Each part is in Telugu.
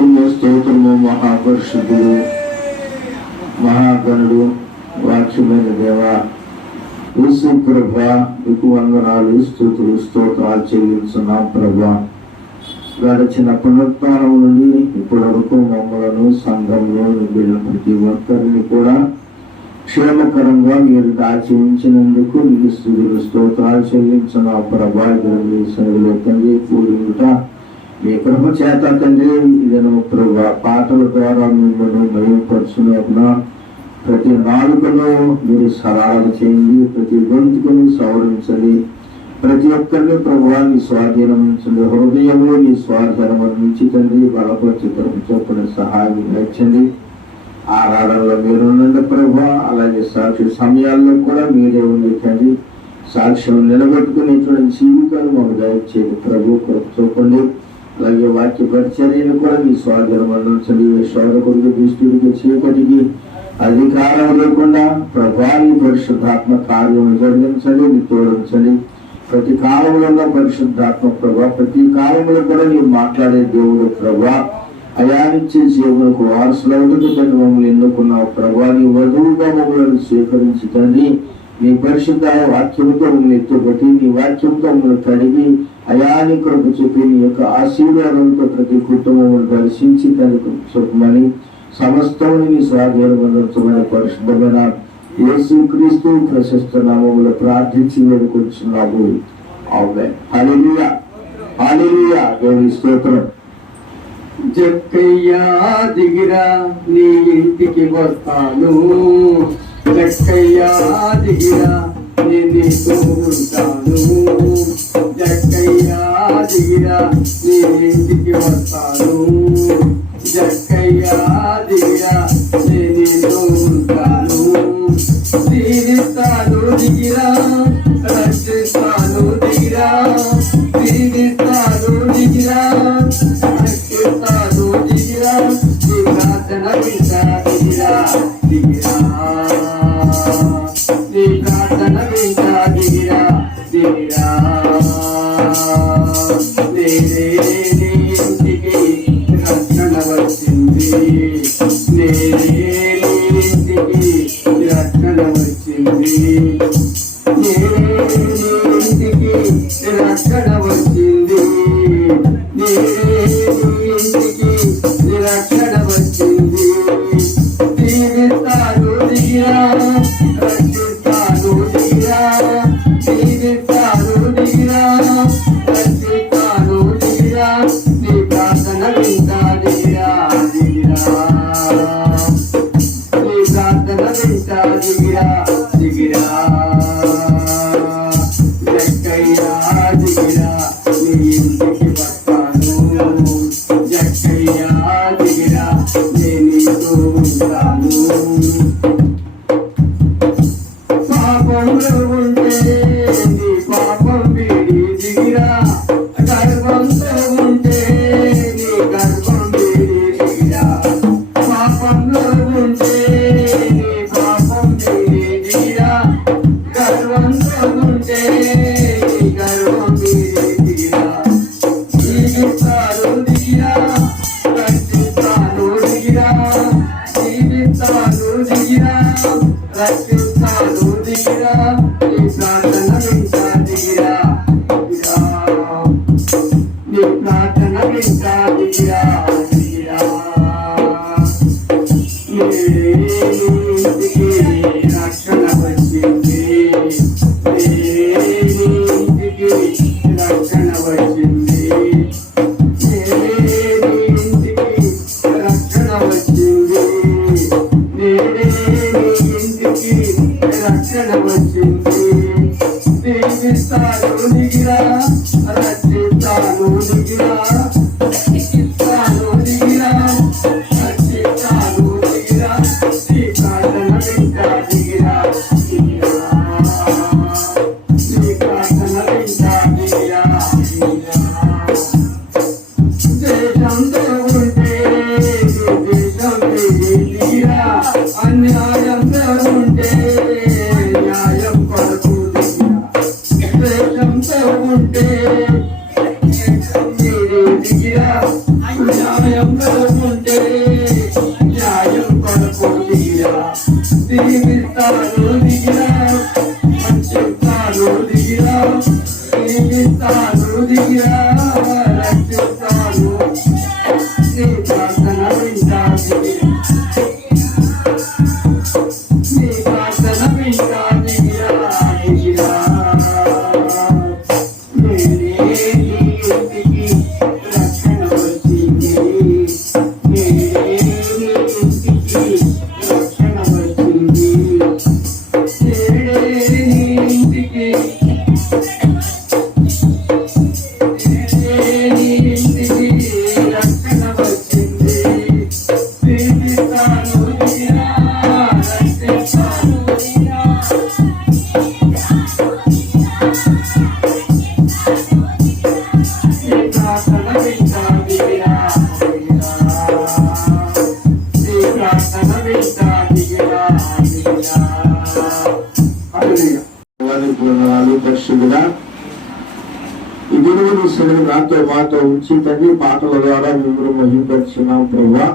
స్తోత్రము స్తోత్రము. మహాపరిశుద్ధుడు, మహాగణుడు, వాక్యమైన దేవ యేసు ప్రభా, మీకు వందనాలు, స్తుతులు, స్తోత్రాలు చెల్లించున్నాం ప్రభా. గడిచిన పునరుత్థానం నుండి ఇప్పటి వరకు మమ్మలను, సంఘంలో బిడ్డల ప్రతి ఒక్కరిని కూడా క్షేమకరంగా మీరు దాచి ఉంచినందుకు మీకు స్తుతులు, స్తోత్రాలు చెల్లించున్నాం ప్రభా. సన్నిధిలో తండ్రి కూడుట మీ కృప చేత తండ్రి ఇదను ప్రభా. పాటల ద్వారా మిమ్మల్ని మయంపరుచున్న ప్రతి నాలుకలో మీరు సరళ చేయండి, ప్రతి గొంతుకుని సవరించండి, ప్రతి ఒక్కరిని ప్రభా మీ స్వాధీనం ఉంచండి, హృదయంలో మీ స్వాధీనం అందించి తండ్రి బలపరిచి చొప్పున సహాయం నచ్చండి. ఆరాధనలో మీరు ఉండండి ప్రభా. అలాగే సాక్షి సమయాల్లో కూడా మీరే ఉంది తండ్రి. సాక్ష్యం నిలబెట్టుకునేటువంటి జీవితాలు మాకు దయచేది ప్రభు, కృప చూపండి. అలాగే వాక్య పరిచర్యను కూడా మీ స్వాధీనం అందించండి. శోధకుడికి, దుష్టుడికి, చీకటికి అధికారం లేకుండా ప్రభావి పరిశుద్ధాత్మ కార్యం జరిగించండి, మీ తోడించండి. ప్రతి కాలంలో పరిశుద్ధాత్మ ప్రభా, ప్రతి కాలంలో కూడా మీరు మాట్లాడే దేవుడు ప్రభా. అయానిచ్చే జీవులకు వారసులవులకు తండ్రి మమ్మల్ని ఎన్నుకున్నావు ప్రభా. నీ వధువుగా మమ్మల్ని స్వీకరించి తండ్రి నీ పరిశుద్ధ వాక్యంతో మమ్మల్ని ఎత్తుపట్టి నీ వాక్యంతో మమ్మల్ని కడిగి అయాని కృప చెప్పి నీ యొక్క ఆశీర్వాదంతో ప్రతి కుటుంబం దర్శించి తనకు చెప్పమని సమస్తం నీ స్వాధీనమైన పరిశుద్ధమైన యేసుక్రీస్తు ప్రశస్త నామములో ప్రార్థించి వేడుకొచ్చున్నాము. ఆమేన్. హల్లెలూయా, హల్లెలూయా. దేవుని స్తోత్రం. జక్కయ్యా దిగిరా నీ ఇంటికి వస్తాను, జక్కయ్యా దిగిరా నేను నీతో ఉంటాను, జక్కయ్యా దిగిరా నీ ఇంటికి వస్తాను, జక్కయ్యా దిగిరా నేను నీతో ఉంటాను, దీవిస్తాను దిగిరా, రక్షిస్తాను దిగిరా, దీవిస్తాను దిగిరా, రక్షిస్తాను దిగిరా, నీ ప్రార్థన వింటా దిగిరా, దిగిరా నీ ప్రార్థన వింటా దిగిరా, దిగిరా నేనే నీ ఇంటికి రక్షణ వచ్చింది, నేనే నీ ఇంటికి రక్షణ వచ్చింది, నేనే నీ ఇంటికి రక్షణ వచ్చింది, నేనే నీ ఇంటికి రక్షణ వచ్చింది, దీవిస్తాను దిగిరా, రక్షిస్తాను దిగిరా, దీవిస్తాను దిగిరా, రక్షిస్తాను దిగిరా, నీ ప్రార్థన వింటా దిగిరా, దిగిరా నీ ప్రార్థన వింటా దిగిరా, దిగిరా జక్కయ్యా దిగిరా నీ ఇంటికి వస్తాను, జక్కయ్యా దిగిరా నేను నీతో ఉంటాను. పాపంలో ఉంటే నీ పాపం వీడి దిగిరా, గర్వంతో ఉంటే నీ గర్వం వీడి దిగిరా, పాపంలో ఉంటే నీ పాపం వీడి దిగిరా, గర్వంతో ఉంటే నీ గర్వం వీడి దిగిరా, జీవిస్తాను దిగిరా, దొంగలుంటే న్యాయం కొరకు దిగిరా దీవిస్తాను దిగిరా మంచిస్తాను దిగిరా దీవిస్తాను దిగిరా రక్షిస్తాను నీ ప్రార్థన వింటాను నీ ప్రార్థన వింటాను దిగిరా పరిశుద్ధుడా ఈ దినములు సెలవు నాతో మాతో ఉంచి తండ్రి పాటల ద్వారా మిమ్మల్ని మహిమపరుచున్నాం ప్రభా.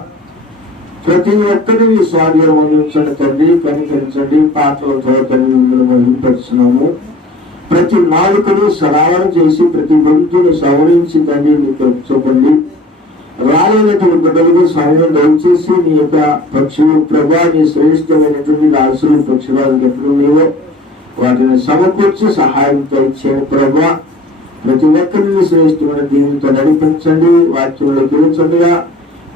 ప్రతి ఒక్కరిని మీ స్వాధీనం అందించండి తండ్రి, కనికరించండి. పాటలతో తండ్రి మిమ్మల్ని మహిమపరుచున్నాము. ప్రతి నాలుకను సరళం చేసి ప్రతి గొంతును సవరించి తండ్రి మీకు చూపండి. రాలేనటువంటి బిడ్డలకు సమయం దయచేసి నీ యొక్క పక్షులు ప్రభా, నీ శ్రేష్టమైనటువంటి రాసులు పక్షురాలు ఎప్పుడు నీవో వాటిని సమకూర్చి సహాయంతో ఇచ్చేది ప్రభా. ప్రతి ఒక్కరిని శ్రేష్టమైన దీనితో నడిపించండి. వాక్యంలో గెలుచుండగా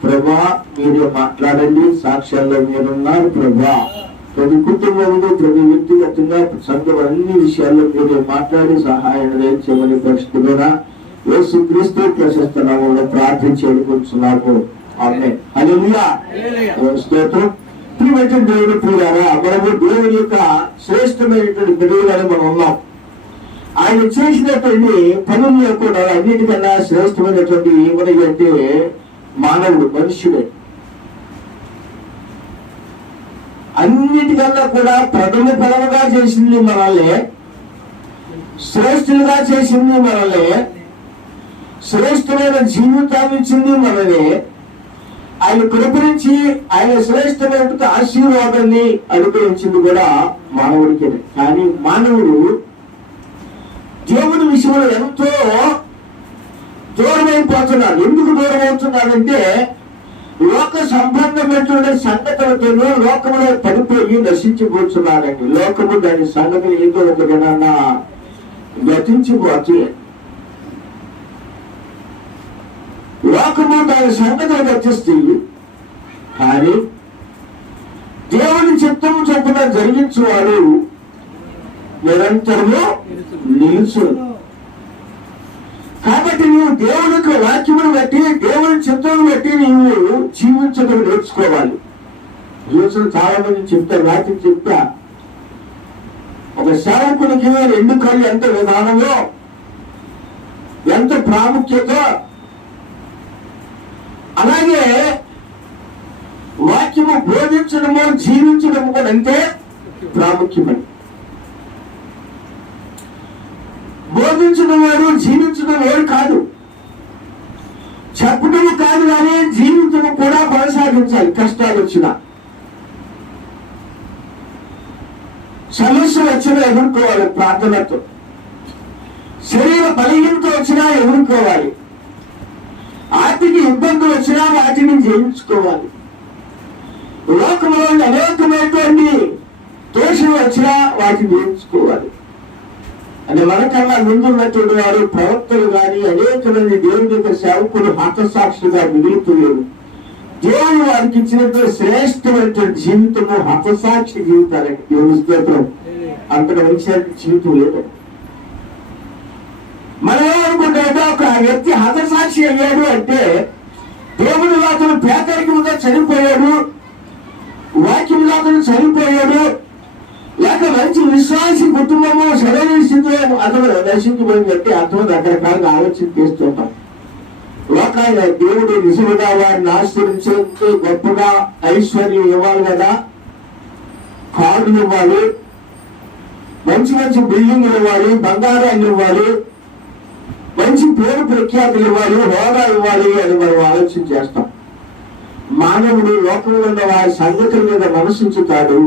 ప్రభా మీరే మాట్లాడండి. సాక్ష్యాల్లో మీరున్నారు ప్రభా. ప్రతి కుటుంబంలో ప్రతి వ్యక్తిగతంగా సంఘం అన్ని విషయాల్లో మీరే మాట్లాడి సహాయం దయచేయమని పరిస్థితుల్లో యేసుక్రీస్తు ప్రశస్త నామములో ప్రార్థించుకుంటున్నాము. ఆమేన్. హల్లెలూయా. స్తోత్రం. ప్రియమైన దేవుని ప్రియులారా, మనము దేవుని యొక్క శ్రేష్టమైనటువంటి బిడ్డలుగానే మనం ఉన్నాం. ఆయన చేసినటువంటి పనుల్లో కూడా అన్నిటికన్నా శ్రేష్టమైనటువంటి ఏమని అంటే మానవుడు, మనుష్యుడే. అన్నిటికన్నా కూడా ప్రథమ ఫలముగా చేసింది మనల్ని, శ్రేష్ఠులుగా చేసింది మనల్ని, శ్రేష్టమైన జీవితాన్ని ఇచ్చింది మనల్ని. ఆయన కృపరించి ఆయన శ్రేష్టమైన ఆశీర్వాదాన్ని అనుగ్రహించింది కూడా మానవుడికే. కానీ మానవుడు దేవుని విషయంలో ఎంతో దూరమైపోతున్నాడు. ఎందుకు దూరం అవుతున్నాడంటే లోక సంబంధమైనటువంటి సంగతులతో లోకములో పడిపోయి నశించిపోతున్నాడండి. లోకము దాని సంగతులు ఏదో ఒక విధాన గతించిపోతే లోకము దాని సంగతులు గతిస్తుంది. కానీ దేవుని చిత్తము చొప్పున జరిగించేవాడు నిరంతరము నిలుచు. కాబట్టి నీవు దేవుని యొక్క వాక్యమును బట్టి, దేవుని చిత్తమును బట్టి నీవు జీవించడం నేర్చుకోవాలి. రోజులు చాలా మంది చెప్తారు, రాత్రి చెప్తా, ఒక సేవకునికి 2 కళ్ళు ఎంత విధానంలో, ఎంత ప్రాముఖ్యత. అలాగే వాక్యము బోధించడము జీవించడము కూడా అంతే ప్రాముఖ్యమని. బోధించడం వాడు జీవించడం వేరు కాదు, చెప్పడము కాదు, కానీ జీవితము కూడా కొనసాగించాలి. కష్టాలు వచ్చినా, సమస్యలు వచ్చినా ఎదుర్కోవాలి ప్రార్థనతో. శరీర బలహీనత వచ్చినా ఎదుర్కోవాలి. ఆర్థిక ఇబ్బందులు వచ్చినా వాటిని జయించుకోవాలి. లోకంలో అనేకమైనటువంటి దోషులు వచ్చినా వాటిని జయించుకోవాలి. అంటే మనకన్నా ముందున్నటువంటి వారు ప్రవక్తలు కానీ అనేకమంది దేవుని యొక్క సేవకులు హతసాక్షులుగా మిగిలిపోయారు. దేవుడు వారికి ఇచ్చినటువంటి శ్రేష్టమైనటువంటి జీవితము హతసాక్షి జీవితాలండి. దేవుని స్తోత్రం. అంతగా మంచి జీవితం లేదు. మనం ఏమనుకుంటే ఒక వ్యక్తి హతసాక్షి అయ్యాడు అంటే దేవుని అతను పేదరికంగా చనిపోయాడు, వాక్యంలో అతను చనిపోయాడు, లేక మంచి విశ్వాసి కుటుంబము సరైన స్థితిలో అతను నశించిపోయిందంటే అతను రకరకాలుగా ఆలోచన చేస్తుంటాం. లోకాయ దేవుడు నిజముగా వారిని ఆశ్రయించేందుకు గొప్పగా ఐశ్వర్యం ఇవ్వాలి కదా, కార్లు ఇవ్వాలి, మంచి మంచి బిల్డింగ్లు ఇవ్వాలి, బంగారాలు ఇవ్వాలి, మంచి పేరు ప్రఖ్యాతులు ఇవ్వాలి, హోదా ఇవ్వాలి అని మనం ఆలోచన చేస్తాం. మానవుడు లోకంలో ఉన్న వారి సంగతుల మీద మనసుంచుతాడు,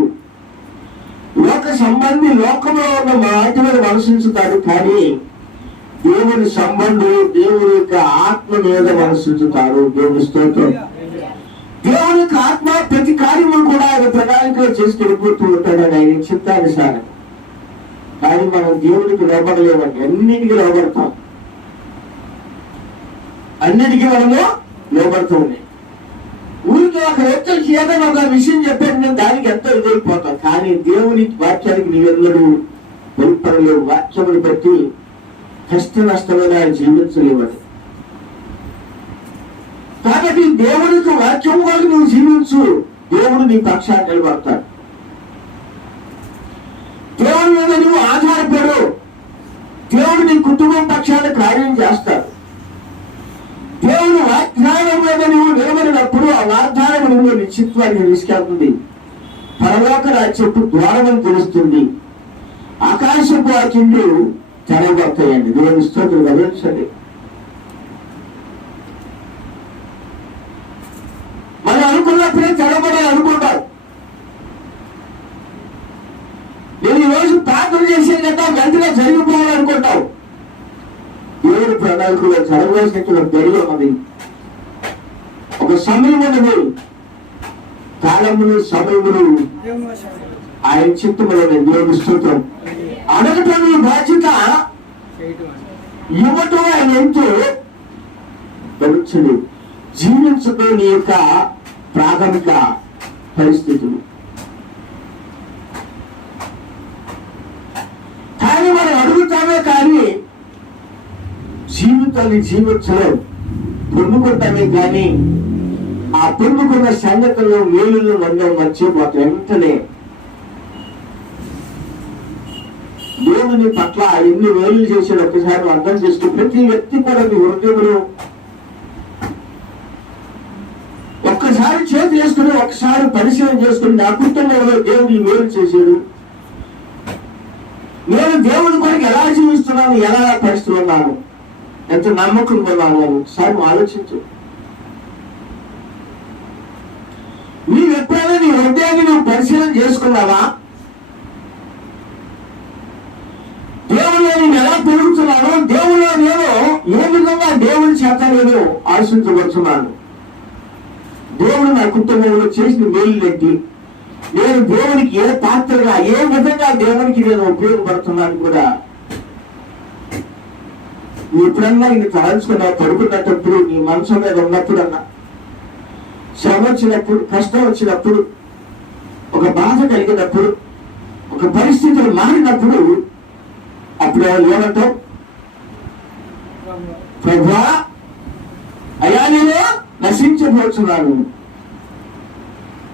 లోక సంబంధి లోకంలో ఉన్న వాటి మీద మనసుంచుతాడు, కానీ దేవుని సంబంధులు దేవుని యొక్క ఆత్మ మీద మనసుంచుతారు. దేవుని స్తోత్రం. దేవుని యొక్క ఆత్మ ప్రతి కార్యము కూడా ఆయన ప్రణాళికలో చేసి వెళ్ళిపోతూ ఉంటాడని ఆయన చిత్తానుసారం. కానీ మనం దేవునికి లోపడలేమండి, అన్నిటికీ లోపడతాం, అన్నిటికీ మనము లోపడుతూ ఉన్నాయి. ఊరికి ఒక వ్యక్తులకి ఏదైనా ఒక విషయం చెప్పాడు, నేను దానికి ఎంతో ఇదైపోతాం. కానీ దేవుని వాక్యానికి నీవెన్నడూ వెలుపడలేవు. వాక్యములు బట్టి కష్ట నష్టమైన ఆయన జీవించలేవని. కాబట్టి దేవునికి వాక్యం వల్ల నువ్వు జీవించు, దేవుడు నీ పక్షాన్ని నిలబడతాడు. దేవుడి మీద నువ్వు ఆధారపడు, దేవుడు నీ కుటుంబం పక్షాన్ని కార్యం చేస్తాడు. దేవుని వాగ్దానం మీద నువ్వు నిలబడినప్పుడు ఆ వాగ్దానం నువ్వు నిశ్చిత్వానికి తీసుకెళ్తుంది. పరలోక రాజ్యపు ద్వారమని తెలుస్తుంది. ఆకాశపు వాక్యంలో తెరవబడతాయండి. దేవుని స్తోత్రం గమనించండి. మనం అనుకున్నప్పుడే తెరవబడాలి అనుకుంటాం. నేను ఈరోజు ప్రార్థన చేసే కదా వెంటనే జరిగిపోవాలనుకుంటావు. దేవుడి ప్రణాళికలో జరగవలసిన గడి ఉన్నది. ఒక సమయం ఉన్నది, కాలములు సమయములు ఆయన చిత్తములని. దేవుని స్తోత్రం. అడగటం నీ బాధ్యత, ఇవ్వటం ఆయన ఎంతో గమనించండి. జీవించడం నీ యొక్క ప్రాథమిక పరిస్థితులు. కానీ మనం అడుగుతామే కానీ జీవితాన్ని జీవించలేం. పొందుకుంటామే కానీ ఆ పొందుకున్న సంగతులు మేలులు మనం మర్చిపోతాం. వెంటనే దేవుని పట్ల ఎన్ని మేలు చేసాడు ఒక్కసారి అర్థం చేసుకో. ప్రతి వ్యక్తి కూడా మీ హృదయంలో ఒక్కసారి చేతి చేసుకుని ఒక్కసారి పరిశీలన చేసుకుని నా కుటుంబంలో దేవుడు మేలు చేశాడు, నేను దేవుని కొరకు ఎలా జీవిస్తున్నాను, ఎలా పరిస్థితున్నాను, ఎంత నమ్మకం ఉన్నాను అని ఒకసారి ఆలోచించు. నీవు ఎప్పుడైనా నీ హృదయాన్ని నువ్వు పరిశీలన చేసుకున్నావా? దేవుడు నేను ఎలా పెరుగుతున్నాను, దేవుడు నేను ఏ విధంగా దేవుని చేత నేను ఆశించవచ్చున్నాను, దేవుడు నా కుటుంబంలో చేసిన మేలులేంటి, నేను దేవునికి ఏ పాత్రగా ఏ విధంగా దేవునికి నేను ఉపయోగపడుతున్నాను కూడా ఎప్పుడన్నా నేను తలంచుకున్నా, పడుకున్నప్పుడు, నీ మనసు మీద ఉన్నప్పుడన్నా, శ్రమ వచ్చినప్పుడు, కష్టం వచ్చినప్పుడు, ఒక బాధ కలిగినప్పుడు, ఒక పరిస్థితులు మారినప్పుడు అప్పుడు ఏమంటావు? ప్రభువా, అయ్యా నేను నశించబోతున్నాను,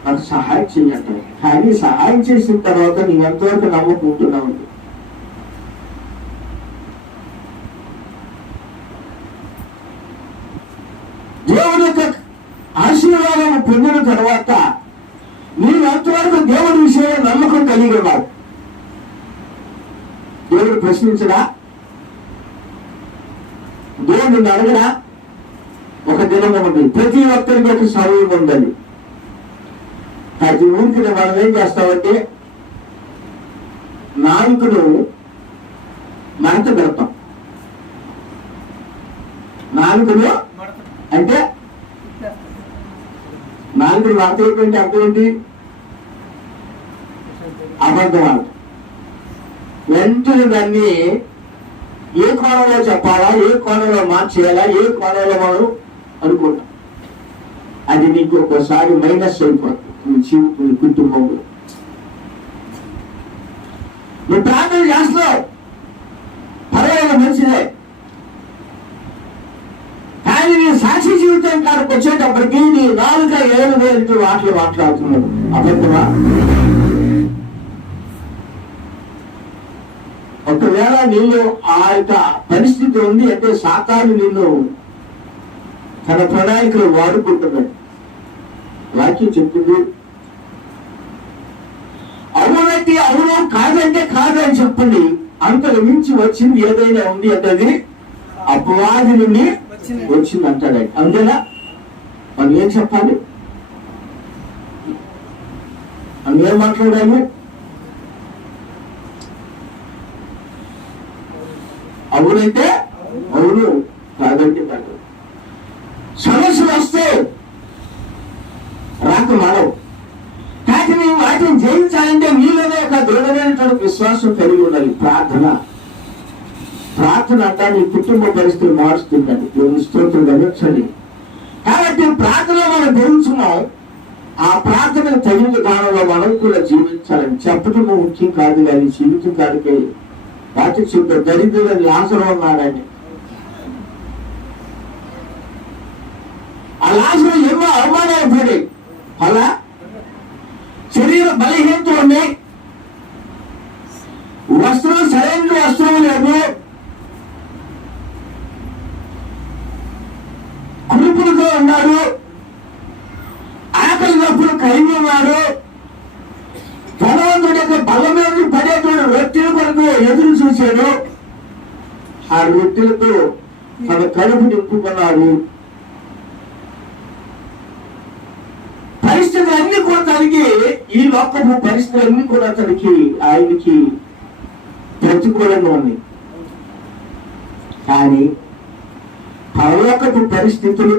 నాకు సహాయం చెయ్యండి. కానీ సహాయం చేసిన తర్వాత నీవు ఎంతవరకు నమ్ముకుంటున్నావు? దేవుని యొక్క ఆశీర్వాదం పొందిన తర్వాత నీవు ఎంతవరకు దేవుడి విషయంలో నమ్మకం కలిగి ఉన్నావు? దేవుడు ప్రశ్నించడా? దేవుడిని అడగడా? ఒక దినం ఉంది, ప్రతి ఒక్కరికి ఒక సమయం ఉందని. ప్రతి ఊరికి మనం ఏం చేస్తామంటే నాలుగును మడత పెడతాం. నాలుగును అంటే నాలుగు మడత ఏంటంటే అర్థం ఏంటి? అబద్ధం. వెంటనే దాన్ని ఏ కోణంలో చెప్పాలా, ఏ కోణంలో మార్చేయాలా, ఏ కోణంలో మనం అనుకుంటాం. అది నీకు ఒక్కోసారి మైనస్ అయిపోతుంది నీ కుటుంబంలో. నువ్వు ప్రార్థన చేస్తున్నావు, పర్వాలేదు, మంచిదే. కానీ నీ సాక్షి జీవితం కాడికి వచ్చేటప్పటికి నీ 4-7 వేలు మాటలు మాట్లాడుతున్నాడు. అబద్ధమా? ఒకవేళ నీళ్ళు ఆ యొక్క పరిస్థితి ఉంది అంటే సాతాను నిన్ను తన ప్రణాళికలు వాడుకుంటున్నాడు. వాక్యం చెప్తుంది, అవునంటే అవును, కాదంటే కాదు అని చెప్పండి. అంతకు మించి వచ్చింది ఏదైనా ఉంది అంటే అది అపవాది నుండి వచ్చింది అంటాడు. అంతేనా? మనం ఏం చెప్పాలి? ఏం మాట్లాడాలి? అవునైతే అవును, కాదంటే కాదు. సమస్యలు వస్తే రాక మానవు. కానీ మేము వాటిని జయించాలంటే మీలోనే ఒక దృఢమైనటువంటి విశ్వాసం కలిగి ఉండాలి. ప్రార్థన అంతా నీ కుటుంబ పరిస్థితులు మారుస్తుందండి. దేవుని స్తోత్రం గమనించండి. కాబట్టి ప్రార్థన మనం జరుగుతున్నాం. ఆ ప్రార్థనకు తగిన విధానంలో మనం కూడా జీవించాలని చెప్పడం ముఖ్యం కాదు, కానీ జీవితం కాడికి వాటి చుట్టూ దరిద్రులని లాజరు ఉన్నాడండి. ఆ లాజరు ఎన్నో అవమానాలు పడి అలా శరీర బలహీనత ఉంది, వస్త్రం సరైన వస్త్రం లేదు, కురుపులతో ఉన్నాడు, ఆకలి నొప్పులు కలిగి ఉన్నాడు. ధనవంతుడి యొక్క బల్ల మీద పడేటువంటి రొట్టెల కొరకు ఎదురు చూశాడు. ఆ రొట్టెలతో తన కడుపు నింపుకున్నాడు. పరిస్థితులు అన్ని కూడా తనకి, ఈ లోకపు పరిస్థితులు అన్ని కూడా తనకి ఆయనకి ప్రతికూలంగా ఉంది. కానీ పరలోకపు పరిస్థితులు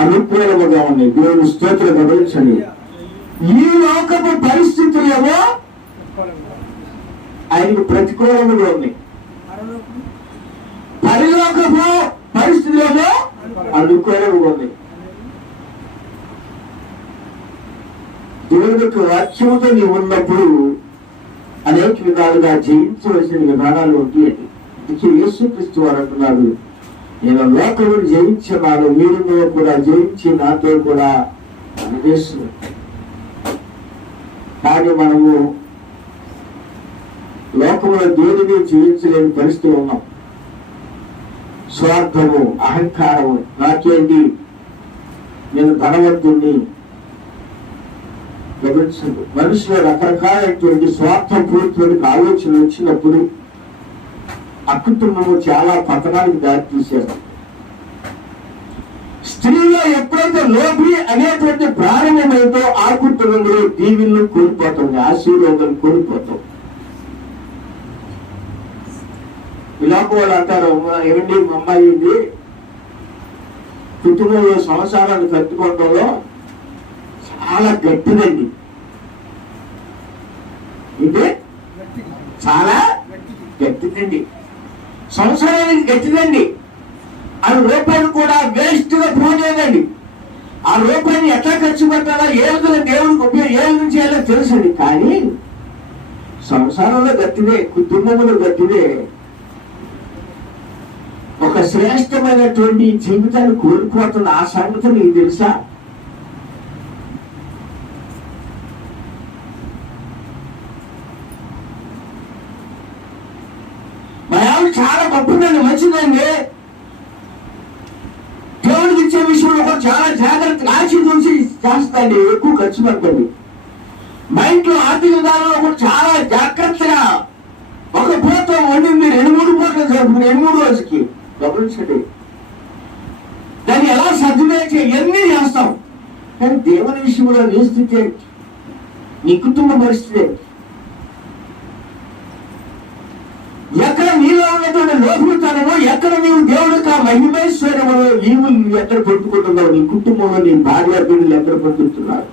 అనుకూలముగా ఉన్నాయి. దేవుని స్తోత్రం గమనించండి. ఈ లోకపు పరిస్థితులు ఏమో ఆయనకు ప్రతికూలముగా ఉన్నాయి. పరలోకపు పరిస్థితులు ఏమో అనుకూలముగా ఉన్నాయి. దేవుని యొక్క వాక్యముతో నీవు ఉన్నప్పుడు అనేక విధాలుగా జయించవలసిన విధానాలు ఉంటాయండి. ఇది యేసుక్రీస్తు వారు అంటున్నారు, నేను లోకమును జయించున్నాను, మీరు కూడా జయించి నాతో కూడా అనిపిస్తుంది. కానీ మనము లోకములో దేనిని జయించలేని పరిస్థితులు ఉన్నాం. స్వార్థము, అహంకారము, నాకేంటి, నేను ధనవంతుణ్ణి. గమనించండి, మనుషులు రకరకాలైనటువంటి స్వార్థపూరితమైన ఆలోచనలు వచ్చినప్పుడు ఆ కుటుంబము చాలా పతనానికి దారి తీశారు. స్త్రీలో ఎప్పుడైతే లోభి అనేటువంటి ప్రారంభమైందో ఆ కుటుంబంలో దీవెనలు కోల్పోతుంది, ఆశీర్వాదం కోల్పోతాం. ఇలాగ వాళ్ళు అంటారు, ఏమండి మా అమ్మాయి కుటుంబంలో సంసారాన్ని కట్టుకోవడంలో చాలా గట్టిదండి. అంటే చాలా గట్టిదండి, సంసారానికి గట్టిదండి. ఆ రూపాయలు కూడా వేస్ట్ గా పోలేదండి. ఆ రూపాయిని ఎట్లా ఖర్చు పెట్టాలో, ఏ విధంగా దేవుడికి ఉపయోగం, ఏ విధంగా చేయాలో తెలుసండి. కానీ సంసారంలో గట్టిదే, కుటుంబంలో గట్టిదే. ఒక శ్రేష్టమైనటువంటి జీవితాన్ని కోల్పోతున్న ఆ సంగతి నీకు తెలుసా? చాలా గొప్పదండి, మంచిదండి. దేవుడికి ఇచ్చే విషయంలో కూడా చాలా జాగ్రత్తగా ఆచి చూసి చేస్తాండి, ఎక్కువ ఖర్చు పెట్టండి. మా ఇంట్లో ఆర్థిక విధానంలో కూడా చాలా జాగ్రత్తగా ఒక పూట వండింది 2-3 పూటలు జరుపుకుని 2-3 రోజుకి గమనించండి. దాన్ని ఎలా సద్వినియోగం ఎన్ని చేస్తాం. కానీ దేవుని విషయంలో నీ స్థితి, నీ కుటుంబ పరిస్థితి, ఎక్కడ నీలో ఉన్నటువంటి లోపలతనమో, ఎక్కడ నీవు దేవుడికి ఆ మహిమేశ్వరము నీవు ఎక్కడ పెట్టుకుంటున్నావు, నీ కుటుంబంలో నీ భార్య బిడ్డలు ఎక్కడ పెట్టుకుంటున్నారు?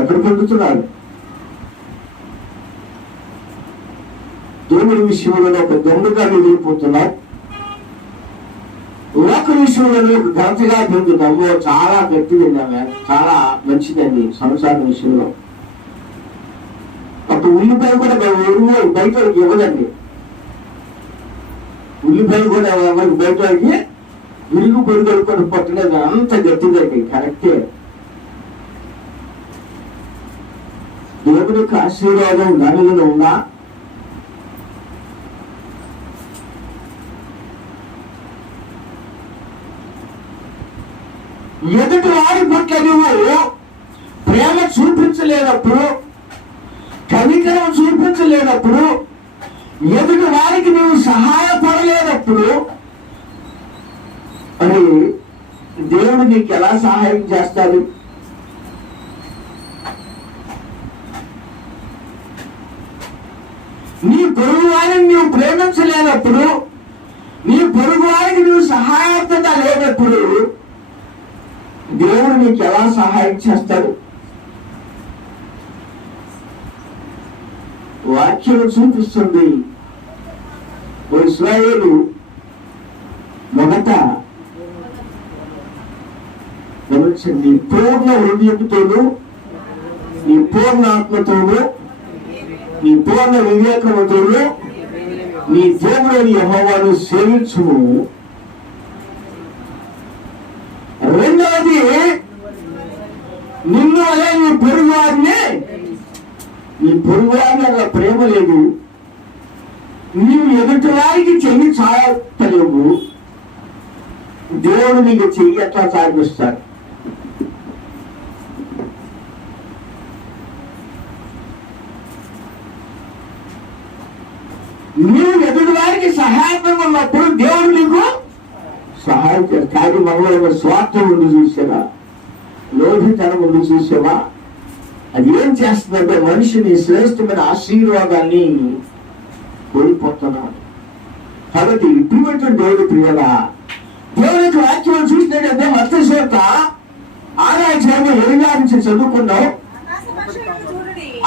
ఎక్కడ పెట్టుతున్నారు? దేవుడి విషయంలో ఒక దొంగగా వెళ్ళిపోతున్నావు, లోక విషయంలో ఒక గంటగా పెరుగుతాము. చాలా గట్టిదండి ఆమె, చాలా మంచిదండి సంసార విషయంలో. ఒక ఉల్లిపాయ కూడా బయట ఇవ్వదండి. ఉల్లిపాయ కూడా మనకి బయట విరుగు పొరుగులు కూడా పట్టలేదు, అంత గట్టిదండి. కరెక్టే. దేవుడి యొక్క ఆశీర్వాదం దానిలో ఉందా? ఎదుటి వారి పట్ల నువ్వు ప్రేమ చూపించలేనప్పుడు, కనికరం చూపించలేనప్పుడు, ఎదుటి వారికి నువ్వు సహాయపడలేనప్పుడు మరి దేవుడు నీకు ఎలా సహాయం చేస్తాడు? నీ పొరుగు వారిని నువ్వు ప్రేమించలేనప్పుడు, నీ పొరుగు వారికి నువ్వు సహాయత లేనప్పుడు దేవుడు నీకు ఎలా సహాయం చేస్తాడు? వాక్యం చూపిస్తుంది, ఓ ఇశ్రాయేలు మొదట నీ పూర్ణ హృదయంతోను, నీ పూర్ణ ఆత్మతోను, నీ పూర్ణ వివేకముతోను నీ దేవుడైన యెహోవాను సేవించుము. రెండవది, నిన్ను అలా నీ పొరుగువారిని, నీ పొరుగువారిని అలా ప్రేమ లేదు, నీవు ఎదుటి వారికి చెయ్యి చాయలేవు, దేవుడు నీకు చెయ్యి ఎట్లా చాపిస్తాడు? నీవు ఎదుటి వారికి సహాయం ఉన్నప్పుడు దేవుడు నీకు సహాయం చేస్తాడు. కానీ మనలో స్వార్థం ముందు చూసావా, లోభితనం ముందు చూసావా? అది ఏం చేస్తుందంటే మనిషిని శ్రేష్టమైన ఆశీర్వాదాన్ని కోల్పోతున్నాడు. కాబట్టి ఇటువంటి దేవుడి ప్రియలా, దేవుడికి వాక్యం చూసినట్టయితే మత్తయి సువార్త 6వ అధ్యాయం 8 నుంచి చదువుకున్నాం.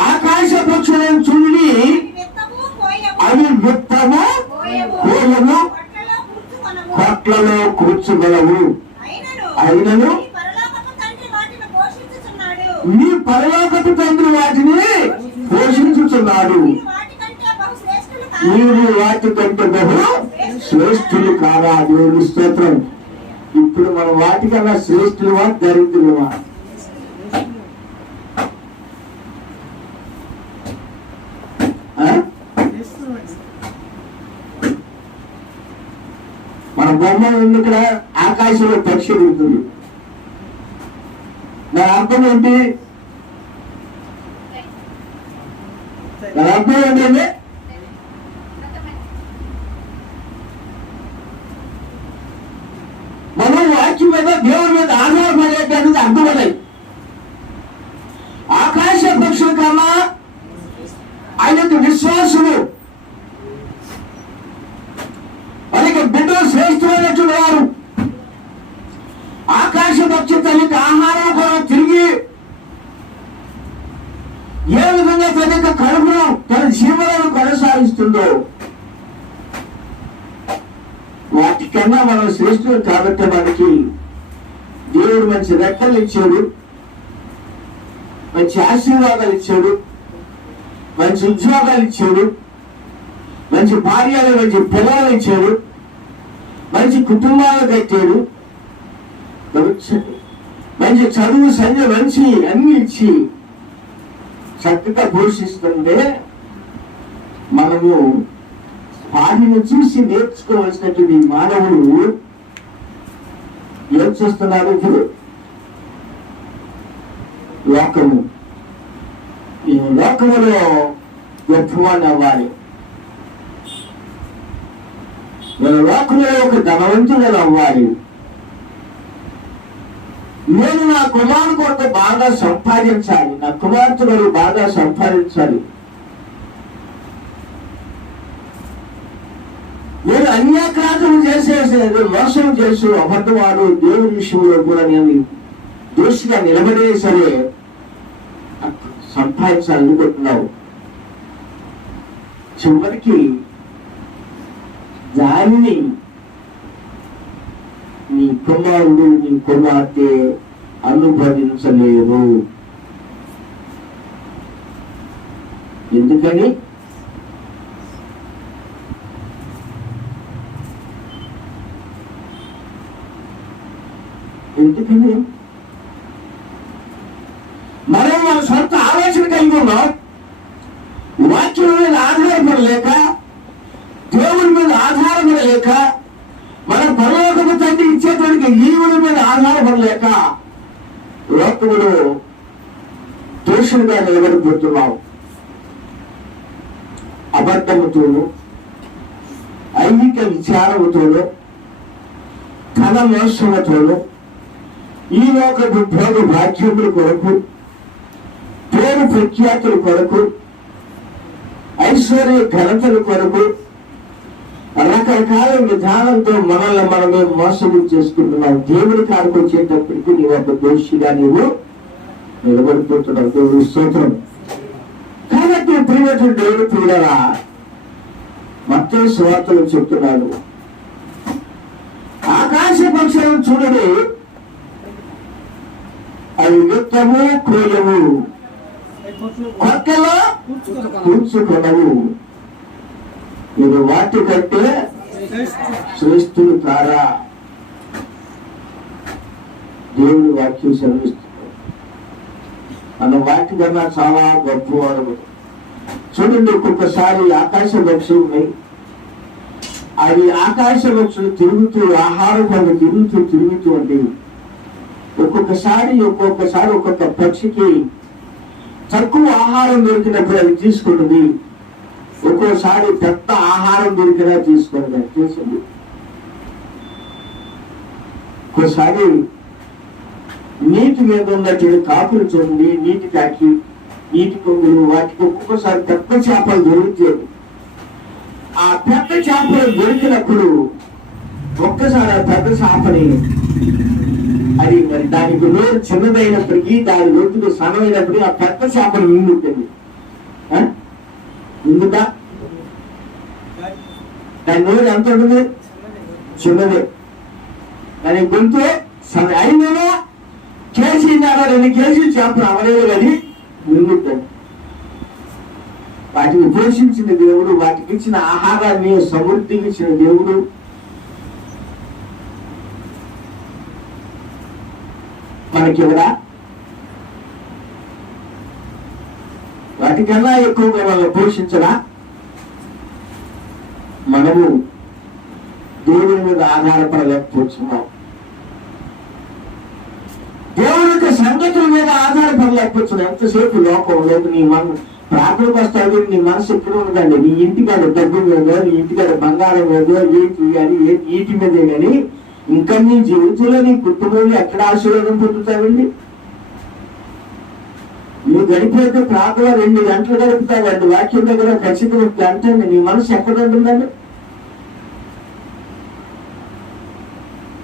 ఆకాశ పక్షులను చూడి అవి విత్తము కోయము, కొట్లలో కూర్చుగలవు, అయినను నీ పరలోకపు తండ్రి వాటిని పోషించుచున్నాడు. మీరు వాటి కంటే బహు శ్రేష్ఠులు కాదా? దేవుని స్తోత్రం. ఇప్పుడు మనం వాటికన్నా శ్రేష్ఠులువా దరిద్రులువా? మన బొమ్మ ఉంది ఇక్కడ, ఆకాశంలో పక్షి ఉంటుంది. దాని అర్థం ఏంటి? దాని అర్థం ఏంటంటే మనం వాక్యం మీద దేవుడి మీద ఆధారపడేటది అర్థమయ్యాయి. ఆకాశ పక్షుల కన్నా ఆయనకు విశ్వాసులు, వాళ్ళకి బిడ్డలు శ్రేష్ఠమైనటువంటి వారు. ఆకాశ పక్షి తల్లికి ఆహారం కూడా తిరిగి ఏ విధంగా తన యొక్క కడుపును, తన జీవనాలను కొనసాగిస్తుందో వాటికన్నా మనం శ్రేష్ఠులు. కాబట్టి మనకి దేవుడు మంచి రెక్కలు ఇచ్చాడు, మంచి ఆశీర్వాదాలు ఇచ్చాడు, మంచి ఉద్యోగాలు ఇచ్చాడు, మంచి భార్యలు, మంచి పిల్లలు ఇచ్చాడు, మంచి కుటుంబాలు కట్టాడు, మంచి చదువు సంధ్య మంచి అన్ని ఇచ్చి చక్కగా పోషిస్తుంటే మనము వాటిని చూసి నేర్చుకోవాల్సినటువంటి మానవుడు ఏం చేస్తున్నాడు? ఇప్పుడు లోకము, ఈ లోకములో గొప్పవాడిని అవ్వాలి, నేను లోకంలో ఒక ధనవంతుడు అవ్వాలి, నేను నా కుమారుడు కొరకు బాగా సంపాదించాలి, నా కుమార్తె కొరకు బాగా సంపాదించాలి, నేను అన్యాక్రాంతం చేసేసేది, మోసం చేసి అబద్ధవాడు, దేవుని విషయంలో కూడా నేను దోషిగా నిలబడే సరే సంపాదించాలనుకుంటున్నావు. చివరికి దానిని నీ కుమారుడు, నీ కుమార్తె అనుభవించలేరు. ఎందుకని? మనం మన సొంత ఆలోచన కలిగి ఉన్నాం, వాక్యం మీద ఆధారపడలేక, దేవుడి మీద ఆధారపడలేక, మన పరలోకపు తండ్రి ఇచ్చేటువంటి ఈవుల మీద ఆధారపడలేక లోకములో దోషులుగా నిలబడిపోతున్నాం. అబద్ధముతోను, ఐహిక విచారముతోను, ధన మోసముతోను ఈ లోకపు భోగ భాగ్యముల కొరకు, పేరు ప్రఖ్యాతుల కొరకు, ఐశ్వర్య ఘనతల కొరకు రకరకాల విధానంతో మనల్ని మనమే మోసం చేసుకుంటున్నాం. దేవుడి కాడికి వచ్చేటప్పటికి నీ ఒక దోషిగా నీవు నిలబడిపోతున్నావు. దేవుడి స్తోత్రం. కాబట్టి ప్రియమైన దేవుడు పిల్లరా, మత్తయి సువార్తలు చెప్తున్నాడు, ఆకాశ పక్షులను చూడని అవి విత్తము కోయము, కొక్కలో కూర్చుకొనవు, మీరు వాటి కంటే శ్రేష్ఠులు కారా. దేవుడి వాక్యం సెలవిస్తుంది. మన వాటి కన్నా చాలా గొప్పవాడు. చూడండి, ఒక్కొక్కసారి ఆకాశ పక్షులు ఉన్నాయి. అవి ఆకాశ పక్షులు తిరుగుతూ ఆహారం పనులు తిరుగుతూ ఉండేవి. ఒక్కొక్కసారి ఒక్కొక్క పక్షికి తక్కువ ఆహారం దొరికినప్పుడు అది తీసుకున్నది, ఒక్కోసారి పెద్ద ఆహారం దొరికినా తీసుకున్నది చేసింది. ఒక్కోసారి నీటి మీద ఉన్నటువంటి కాకులు చూడండి, నీటి కాకి, నీటి కొంగులు, వాటికి ఒక్కొక్కసారి పెద్ద చేపలు దొరుకుతాయి. ఆ పెద్ద చేపలు దొరికినప్పుడు ఒక్కసారి ఆ పెద్ద చేపని అది మరి దానికి నోరు చిన్నదైనప్పటికీ, దాని నోటికి సన్నమైనప్పటికీ ఆ పెద్ద చేపను మింగుతుంది. మింగుతా దాని నోరు ఎంత ఉంటుంది? చిన్నదే. దాని గొంతు అయినా కేజీ 2 కేజీలు చేపలు అవలేదు కానీ మింగుతుంది. వాటిని పోషించిన దేవుడు, వాటికి ఇచ్చిన ఆహారాన్ని సమృద్ధికి ఇచ్చిన దేవుడు. మనకెవరా? వాటికన్నా ఎక్కువగా వాళ్ళని పోషించరా? మనము దేవుని మీద ఆధారపడలేకపోతున్నాం. దేవుని యొక్క సంగతుల మీద ఆధారపడలేకపోతున్నాం. ఎంతసేపు లోకంలో నీ ప్రార్థనకు వస్తావు, నీ మనసు ఎప్పుడు ఉండదండి. నీ ఇంటికాడ డబ్బు మీద, నీ ఇంటికాడ బంగారం మీద, ఏంటి కానీ వీటి మీదే కానీ ఇంకా నీ జీవితంలో నీ కుటుంబంలో ఎక్కడ ఆశీర్వాదం పొందుతావండి? నువ్వు గడిపేస్తే ప్రార్థన 2 గంటలు గడుపుతావండి. వాక్యం దగ్గర ఖచ్చితంగా గంట. నీ మనసు ఎక్కడ ఉంటుందండి?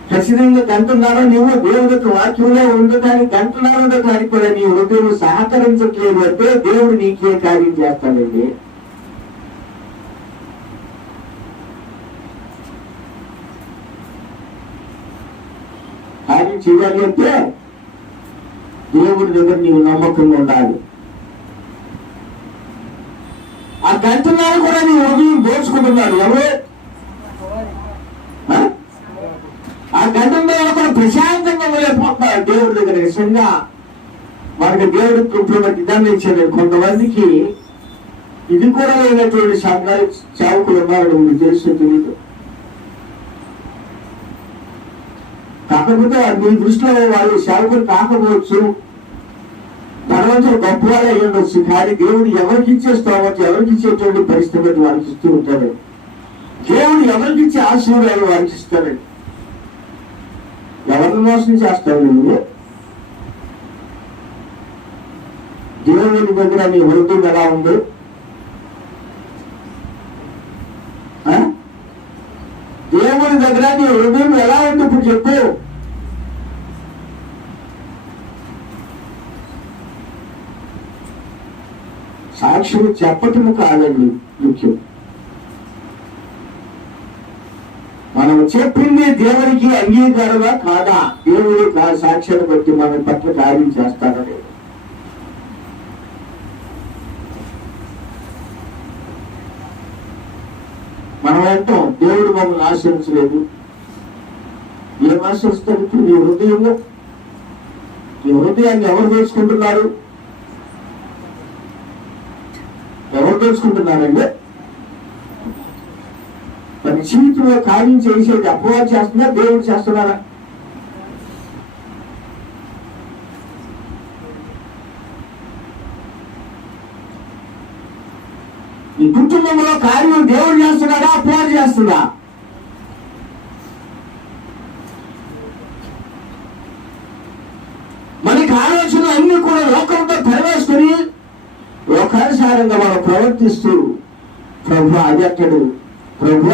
ఖచ్చితంగా గంటన్నారో నువ్వు దేవుడి యొక్క వాక్యంలో ఉండటానికి గంటన్నారో దానికి కూడా నీ హృదయం సహకరించట్లేదు అంటే దేవుడు నీకే కార్యం చేస్తాడండి. కార్యం చేయాలి అంటే దేవుడి దగ్గర నీవు నమ్మకంగా ఉండాలి. ఆ గంటన్నర కూడా నీ హృదయం దోచుకుంటున్నాడు ఎవరు? ఆ గంటన్నర కూడా ప్రశాంతంగా వెళ్ళిపోతున్నారు దేవుడి దగ్గర. నిజంగా మనకి దేవుడి కృపలో బట్టి దాన్ని ఇచ్చాడు. కొంతమందికి ఇది కూడా లేనటువంటి సంఘాలు సేవకులు ఉన్నారని మీకు తెలుసు తెలియదు. కాకపోతే మీ దృష్టిలో వాళ్ళు సేవకులు కాకపోవచ్చు, భగవంతుడు గొప్పవాళ్ళు అయ్యి ఉండొచ్చు. కానీ దేవుడు ఎవరికి ఇచ్చేస్తామో, ఎవరికి ఇచ్చేటువంటి పరిస్థితి బట్టి వారికి ఇస్తూ ఉంటాడు. దేవుడు ఎవరికి ఇచ్చే ఆశీర్వాదాలు వారికి ఇస్తాడండి. ఎవరిని మోసం చేస్తావు నువ్వు? దేవుని దగ్గర నీ హృదయం ఎలా ఉంది? దేవుని దగ్గర నీ హృదయం ఎలా ఉంది ఇప్పుడు చెప్పు. సాక్ష్యం చెప్పటము కాదండి ముఖ్యం. మనం చెప్పింది దేవునికి అంగీకారమా కాదా? దేవుడు సాక్ష్యాన్ని బట్టి మన పట్ల కార్యం చేస్తారని. మనం అంటాం దేవుడు మమ్మల్ని ఆశ్రయించలేదు. ఏం ఆశ్రయిస్తారు? నీ హృదయంలో, నీ హృదయాన్ని ఎవరు తెలుసుకుంటున్నారు? ఎవరు తెలుసుకుంటున్నారండి? మరి జీవితంలో కార్యం చేసేది అపవాది చేస్తున్నా, దేవుడు చేస్తున్నారా? ఈ కుటుంబంలో కార్యం దేవుడు చేస్తున్నాడా, అపవాది చేస్తున్నా? వాక్యానుసారంగా మనం ప్రవర్తిస్తూ ప్రభు అది అక్కడు ప్రభు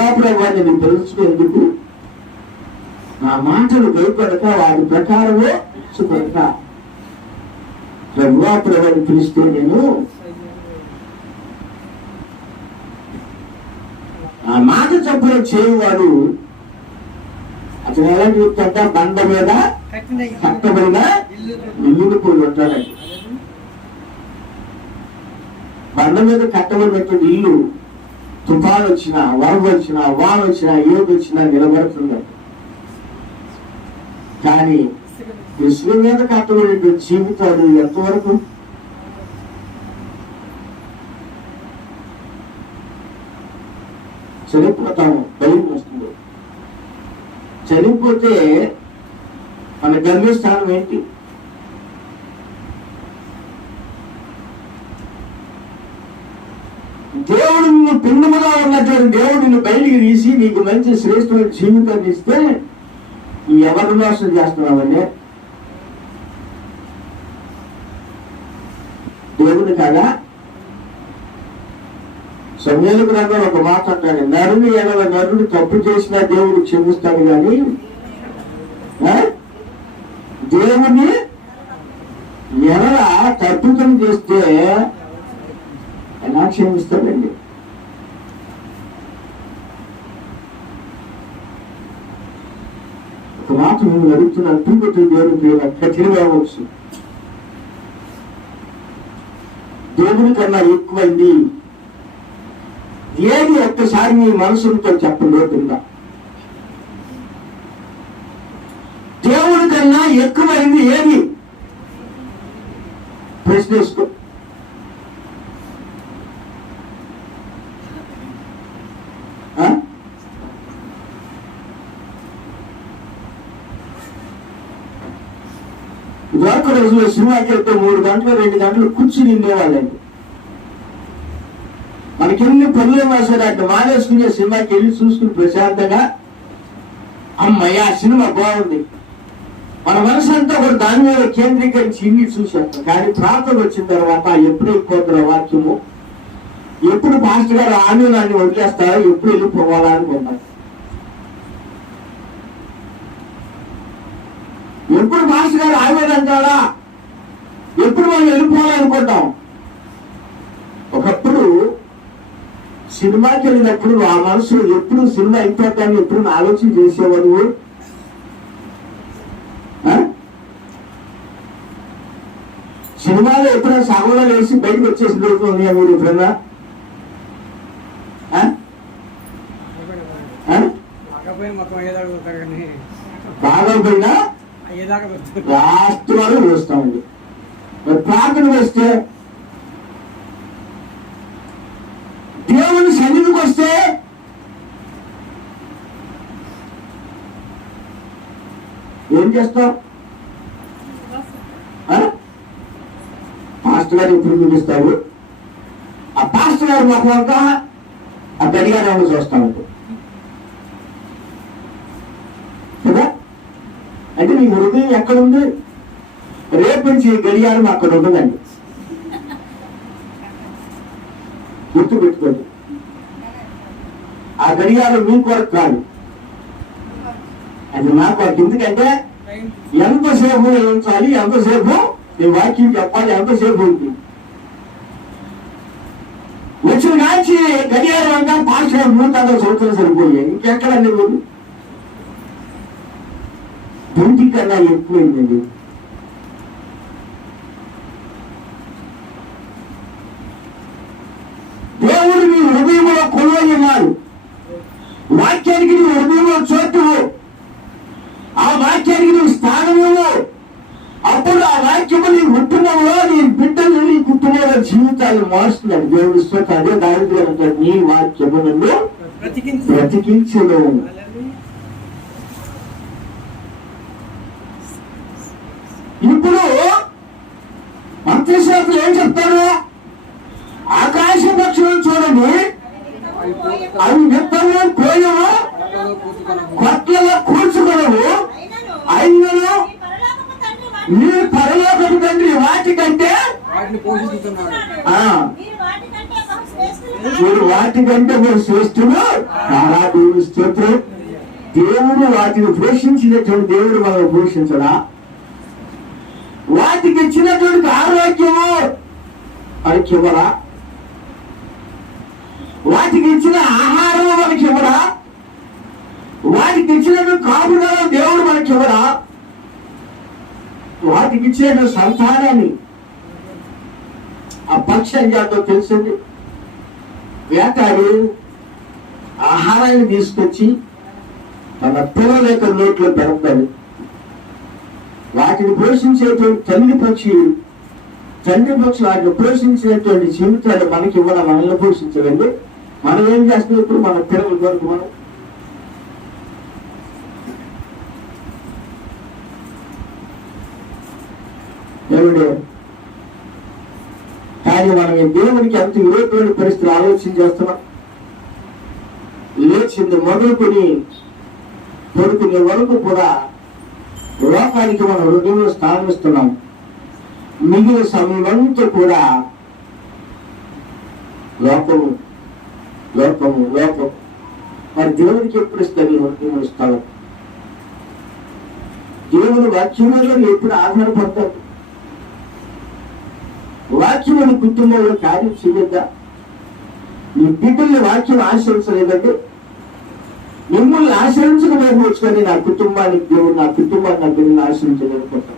నేను తెలుసుకునేందుకు నా మాటలు భయపడక వాటి ప్రకారమే చూపడక ప్రభుని పిలిస్తే నేను ఆ మాట చప్పున చేయవాడు అతను ఎలాంటి వ్యక్తి అంటే బండ మీద కట్టబడిన ఇల్లుని పోయి ఉంటాడండి. బండ మీద కట్టబడినటువంటి ఇల్లు తుఫాను వచ్చినా, వరద వచ్చినా, వాన వచ్చినా, ఏది వచ్చినా నిలబడుతుంది. కానీ ఇసుక మీద కట్టబడిన జీవితాలు ఎంతవరకు చనిపోతాము, భయం వస్తుంది. చనిపోతే మన గమ్యస్థానం ఏంటి? దేవుడు నిన్ను పిండముగా ఉన్నటువంటి దేవుడు నిన్ను బయటికి తీసి నీకు మంచి శ్రేష్టమైన జీవితాన్ని ఇస్తే ఎవరు మోసం చేస్తున్నావని దేవుని కాదా? సమయాల గ్రంథం ఒక మాట అంటాడు, నరుని ఎడల నరుడు తప్పు చేసినా దేవుడు క్షమిస్తాడు కానీ దేవుని ఎడల తప్పితం చేస్తే ఎలా క్షమిస్తాడండి? ఒక మాట నేను అడుగుతున్నాను, తూగుతూ దేవుడికి కఠినంగా అవ్వచ్చు. దేవుని కన్నా ఎక్కువైంది ఏది? ఒక్కసారి మీ మనసుతో చెప్పండి. కింద దేవుడి కన్నా ఎక్కువైంది ఏది? ప్రశ్న వేసుకో. ఇదివరకు రోజుల్లో సినిమాకి వెళ్తే 3 గంటలు 2 గంటలు కూర్చుని ఉండేవాళ్ళండి. మనకి ఎన్ని పనులు సరే అట్లా మానేసుకునే సినిమాకి వెళ్ళి చూసుకుని ప్రశాంతంగా అమ్మయ్య సినిమా బాగుంది, మన మనసు అంతా కూడా దాని మీద కేంద్రీకరించి ఇన్ని చూసేస్తాం. కానీ ప్రాంతం వచ్చిన తర్వాత ఎప్పుడు వెళ్ళిపోతారో వాక్యము, ఎప్పుడు పాస్టర్ గారు ఆమెనాన్ని వదిలేస్తారో, ఎప్పుడు వెళ్ళిపోవాలా అనుకుంటాం. ఎప్పుడు మాస్టర్ గారు ఆమెనంటారా, ఎప్పుడు మనం వెళ్ళిపోవాలనుకుంటాం. ఒకప్పుడు సినిమాకి వెళ్ళినప్పుడు ఆ మనసులో ఎప్పుడు సినిమా అయిపోతాను ఎప్పుడు ఆలోచన చేసేవాడు. సినిమాలో ఎప్పుడైనా సగంలో వేసి బయటకు వచ్చేసి రోజు ఉన్నాయా మీరు ఎప్పుడన్నా? బాగా పోయినా లాస్ట్ వరకు చూస్తామండి. ప్రార్థన వేస్తే, దేవుని సన్నిధికి వస్తే ఏం చేస్తాం? పాస్టర్ గారు ఎప్పుడు చూపిస్తాడు, ఆ పాస్టర్ గారు మాకు అంతా ఆ గడిగారు చూస్తామంట కదా. అంటే నీ హృదయం ఎక్కడుంది? రేపు నుంచి గడియారం అక్కడ ఉండదండి, గుర్తుపెట్టుకోండి. ఆ గడియారం మీ కొరకు కాదు, అది నా కొరకు. ఎందుకంటే ఎంతసేపు ఉంచాలి, ఎంతసేపు నీ వాక్యం చెప్పాలి, ఎంతసేపు ఉంది. వచ్చిన కాంచి గడియారం అంతా పాస్టర్ 150 సంవత్సరాలు సరిపోయాయి, ఇంకెక్కడండి మీరు? ఇంటి కన్నా ఎక్కువైందండి. దేవుడు నీ హృదయంలో కొలువై ఉన్నాడు. వాక్యానికి నీ హృదయంలో చోటు, ఆ వాక్యానికి నీ స్థానము. అప్పుడు ఆ వాక్యము నీ కుటుంబంలో, నీ బిడ్డలు, నీ కుటుంబంలో జీవితాలు మారుస్తున్నాడు దేవుడు. అదే దారిద్ర్యం అంటాడు, నీ వాక్యము నన్ను బ్రతికించను. ఇప్పుడు మంత్రిశాఖలు ఏం చెప్తారు? ఆకాశ పక్షులను చూడండి, అవి విత్తము కోయము, కొట్లలో కూర్చుకొనవు, అయినను మీ పరలోకపు తండ్రి వాటికంటే మీరు వాటికంటే మీరు శ్రేష్ఠుడు చాలా దేవుని స్తోత్రం. దేవుడు వాటిని పోషించినటువంటి దేవుడు మనం పోషించడా? వాటికి ఇచ్చినటువంటి ఆరోగ్యము మనకి ఇవ్వరా? వాటికి ఇచ్చిన ఆహారము మనకి ఇవ్వరా? వాటికి ఇచ్చినటువంటి కాపుదల దేవుడు మనకి ఇవ్వరా? వాటికి ఇచ్చిన సంతానాన్ని ఆ పక్షి ఏం చేద్దో తెలిసింది, వేటాడి ఆహారాన్ని తీసుకొచ్చి తన పిల్లల యొక్క నోట్లో పెడతాడు. వాటిని పోషించేటువంటి తండ్రి పక్షి వాటిని పోషించినటువంటి జీవితాలు మనకి ఇవ్వడం, మనల్ని పోషించలేదు. మనం ఏం చేస్తున్నాం ఇప్పుడు? మన పిల్లల కొరకు మనం దేవుడు. కానీ మనం ఈ దేవునికి ఎంత విరోధమైన పరిస్థితులు ఆలోచన చేస్తున్నాం. లేచింది మొదలుకొని పడుకునే వరకు కూడా లోకానికి మనం హృదయంలో స్థానం ఇస్తున్నాం. మిగిలిన సమయం అంతా కూడా లోకము లోకము లోకం. మరి దేవుడికి ఎప్పుడు ఇస్తారు హృదయం స్థలం? దేవుని వాక్యం మీద ఎప్పుడు ఆధారపడతారు? వాక్యం అని కుటుంబంలో కార్యం చేయొద్దా? మీ బిడ్డల్ని వాక్యం ఆశ్రయించలేదంటే మిమ్మల్ని ఆశ్రయించకపోవచ్చు, కానీ నా కుటుంబానికి దేవుడు నా బిడ్డల్ని ఆశ్రయించలేకపోతాను.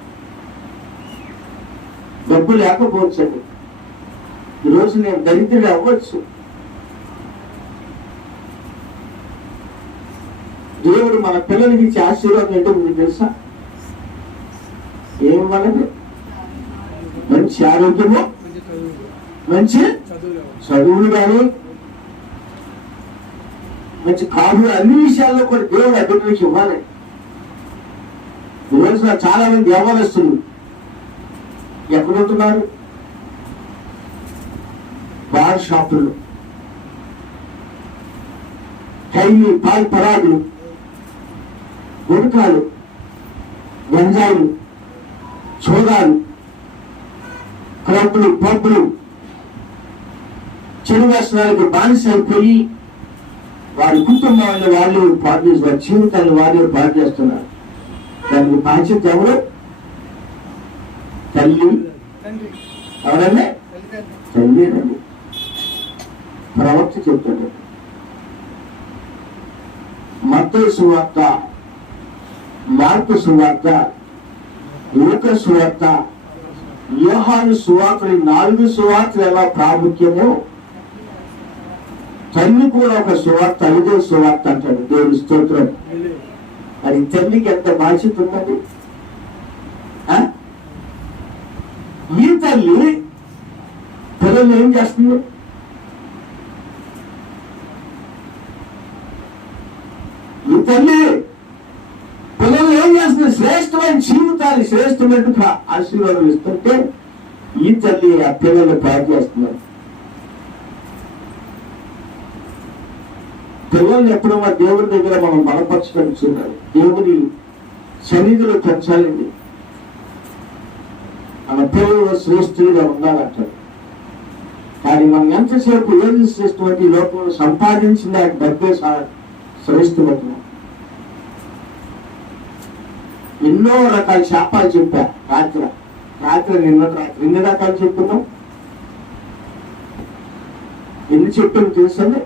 డబ్బు లేకపోవచ్చండి, ఈరోజు నేను దరిద్రుడు అవ్వచ్చు. దేవుడు మన పిల్లలకి ఇచ్చే ఆశీర్వాదం ఏంటో మీకు తెలుసా? ఏమన్నది? మంచి ఆరోగ్యము, మంచి చదువులు కానీ, మంచి కాదు, అన్ని విషయాల్లో కూడా దేవుడు ఆ బిడ్డలకి ఇవ్వాలి. ఈరోజు చాలా మంది యవ్వనస్తులు ఎక్కడుంటున్నారు? బార్ షాపుల్లో, కైలు, పాల్ పరాగులు, గుడకాలు, గంజాయిలు, చోదాలు, క్లబ్లు, పబ్బులు, చెడు వ్యసనాలకు బానిస అయిపోయి వారి కుటుంబాలను వాళ్ళు పాటు చేసి వారి జీవితాన్ని వాళ్ళు పాటు చేస్తున్నారు. దానికి బాధ్యత ఎవరు? తల్లి. ఎవరండి? తల్లిదండి. ప్రవక్త చెప్తాడు, మత్తయి సువార్త, మార్కు సువార్త, లూకా సువార్త, యోహాను సువార్తలు, 4 సువార్తలు ఎలా ప్రాముఖ్యమో తల్లి కూడా ఒక సువార్త, 5వ సువార్త అంటాడు. దేవుని స్తోత్రం. మరి తల్లికి ఎంత బాధ్యత ఉన్నది? ఈ తల్లి పిల్లలు ఏం చేస్తుంది? ఈ తల్లి పిల్లలు ఏం చేస్తుంది? శ్రేష్టమైన జీవితాన్ని, శ్రేష్టమైన ఆశీర్వాదం ఇస్తుంటే ఈ తల్లి ఆ పిల్లలు పాటు చేస్తున్నారు. పిల్లల్ని ఎప్పుడో మా దేవుడి దగ్గర మనం బలపరచడానికి చూడాలి. దేవుని సన్నిధిలో పెంచాలండి. మన పిల్లలు శ్రేష్ఠులుగా ఉండాలంటారు. కానీ మనం ఎంతసేపు ఏది శ్రేష్టమైన ఈ లోకంలో సంపాదించిన డబ్బే శ్రేష్టమైన. ఎన్నో రకాల శాపాలు చెప్పా రాత్రి నిన్న రాత్రి ఎన్ని రకాలు చెప్పుకున్నాం? ఎన్ని చెప్పాను తెలుసండి?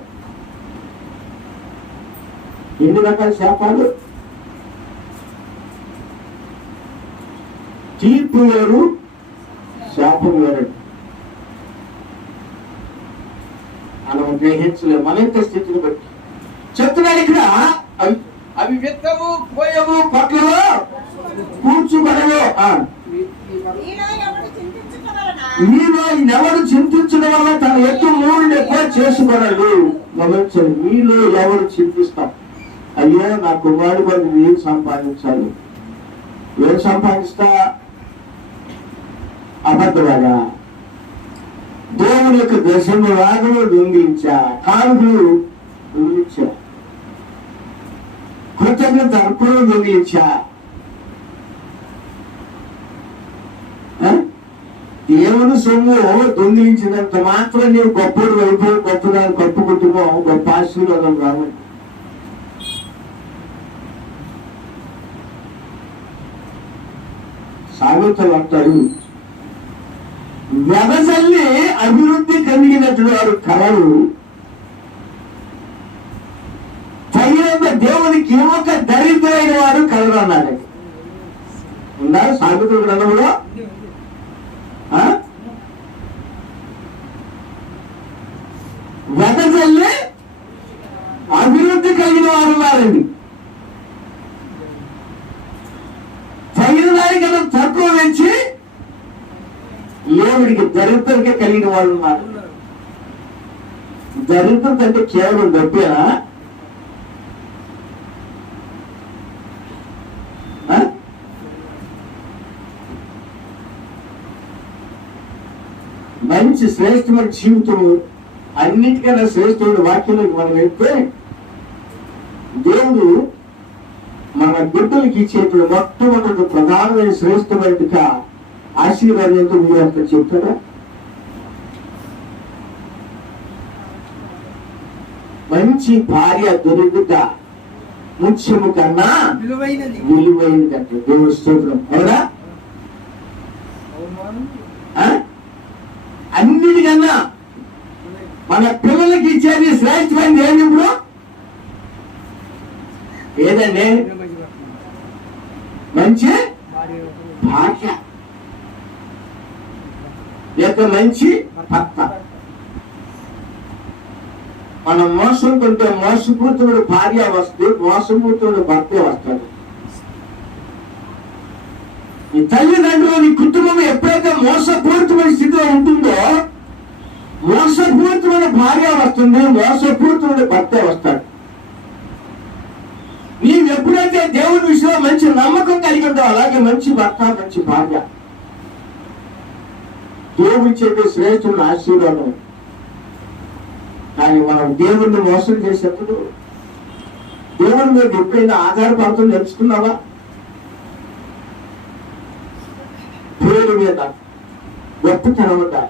ఎన్ని రకాల శాపాలు? తీర్పు వేరు, శాపం వేరు. మనం గ్రహించలేము మన యొక్క స్థితిని బట్టి. చెప్తున్నాడు ఇక్కడ, అవి విత్తము, కోయము, కొట్లలో కూర్చుకొనవు. మీలో ఎవరు చింతించడం వల్ల తన ఎత్తు 3 ఎక్కువ చేసుకోగలడు. గమనించండి, మీలో ఎవరు చింతిస్తాం? అయ్యో నా కుమారుడు వాడు ఏం సంపాదించాలి? ఏం సంపాదిస్తా? అబద్ధవాడా? దేవుని యొక్క దశమ రాగులు దొంగిలించా, కానుకలు దొంగిలించా, కృతజ్ఞత అర్పణలు దొంగిలించా. దేవుని సొమ్ము దొంగిలించినంత మాత్రం నీవు గొప్పడు వైపు గొప్పదాన్ని గొప్ప కుటుంబం గొప్ప ఆశీర్వాదం రావాలి. సామెతలు అంటారు, వెదజల్లి అభివృద్ధి కలిగినట్లు వారు కలరు, తగినంత దేవునికి ఒక దరిద్రైన వారు కలరు అన్నాడు. ఉందా సామెతల గ్రంథంలో? వెదజల్లి అభివృద్ధి కలిగిన వారు ఉన్నారండి. తగిన దానికన్నా తక్కువ నుంచి దేవుడికి దరిద్రకే కలిగిన వాళ్ళు ఉన్నారు. దరిద్రత అంటే కేవలం డబ్బేనా? మంచి శ్రేష్టమైన జీవితం, అన్నిటికన్నా శ్రేష్టమైన వాక్యంలోకి మనం వెళ్తే దేవుడు మన బిడ్డలకి ఇచ్చేటువంటి మొట్టమొదటి ప్రధానమైన శ్రేష్టమైన ఆశీర్వాదం ఎంతో మీరు అంత చెప్తారా? మంచి భార్య దొరుకుట ముఖ్యము కన్నా విలువైనది అంటే దేవుని స్తోత్రం. అవునా? అన్నిటికన్నా మన పిల్లలకి ఇచ్చేది శ్రేష్టమైనది ఏంటి? ఇప్పుడు ఏదండి? మంచి భార్య లేక మంచి భర్త. మనం మోసం కొంటే మోసపూర్తుడు భార్య వస్తే మోసపూర్తుడు భర్తే వస్తాడు. నీ తల్లిదండ్రులు నీ కుటుంబం ఎప్పుడైతే మోసపూరితమైన స్థితిలో ఉంటుందో మోసపూరితమైన భార్య వస్తుంది, మోసపూరితమైన భర్తే వస్తాడు. నీవు ఎప్పుడైతే దేవుని విషయంలో మంచి నమ్మకం కలిగి ఉంటావు అలాగే మంచి భర్త మంచి భార్య దేవుడి చేసే శ్రేష్ఠుడు ఆశీర్వాదం. కానీ మనం దేవుణ్ణి మోసం చేసేప్పుడు దేవుని మీద ఎప్పుడైనా ఆధారపడుతుంది తెలుసుకున్నావా? పేరు మీద గొప్పతనం ఉందా?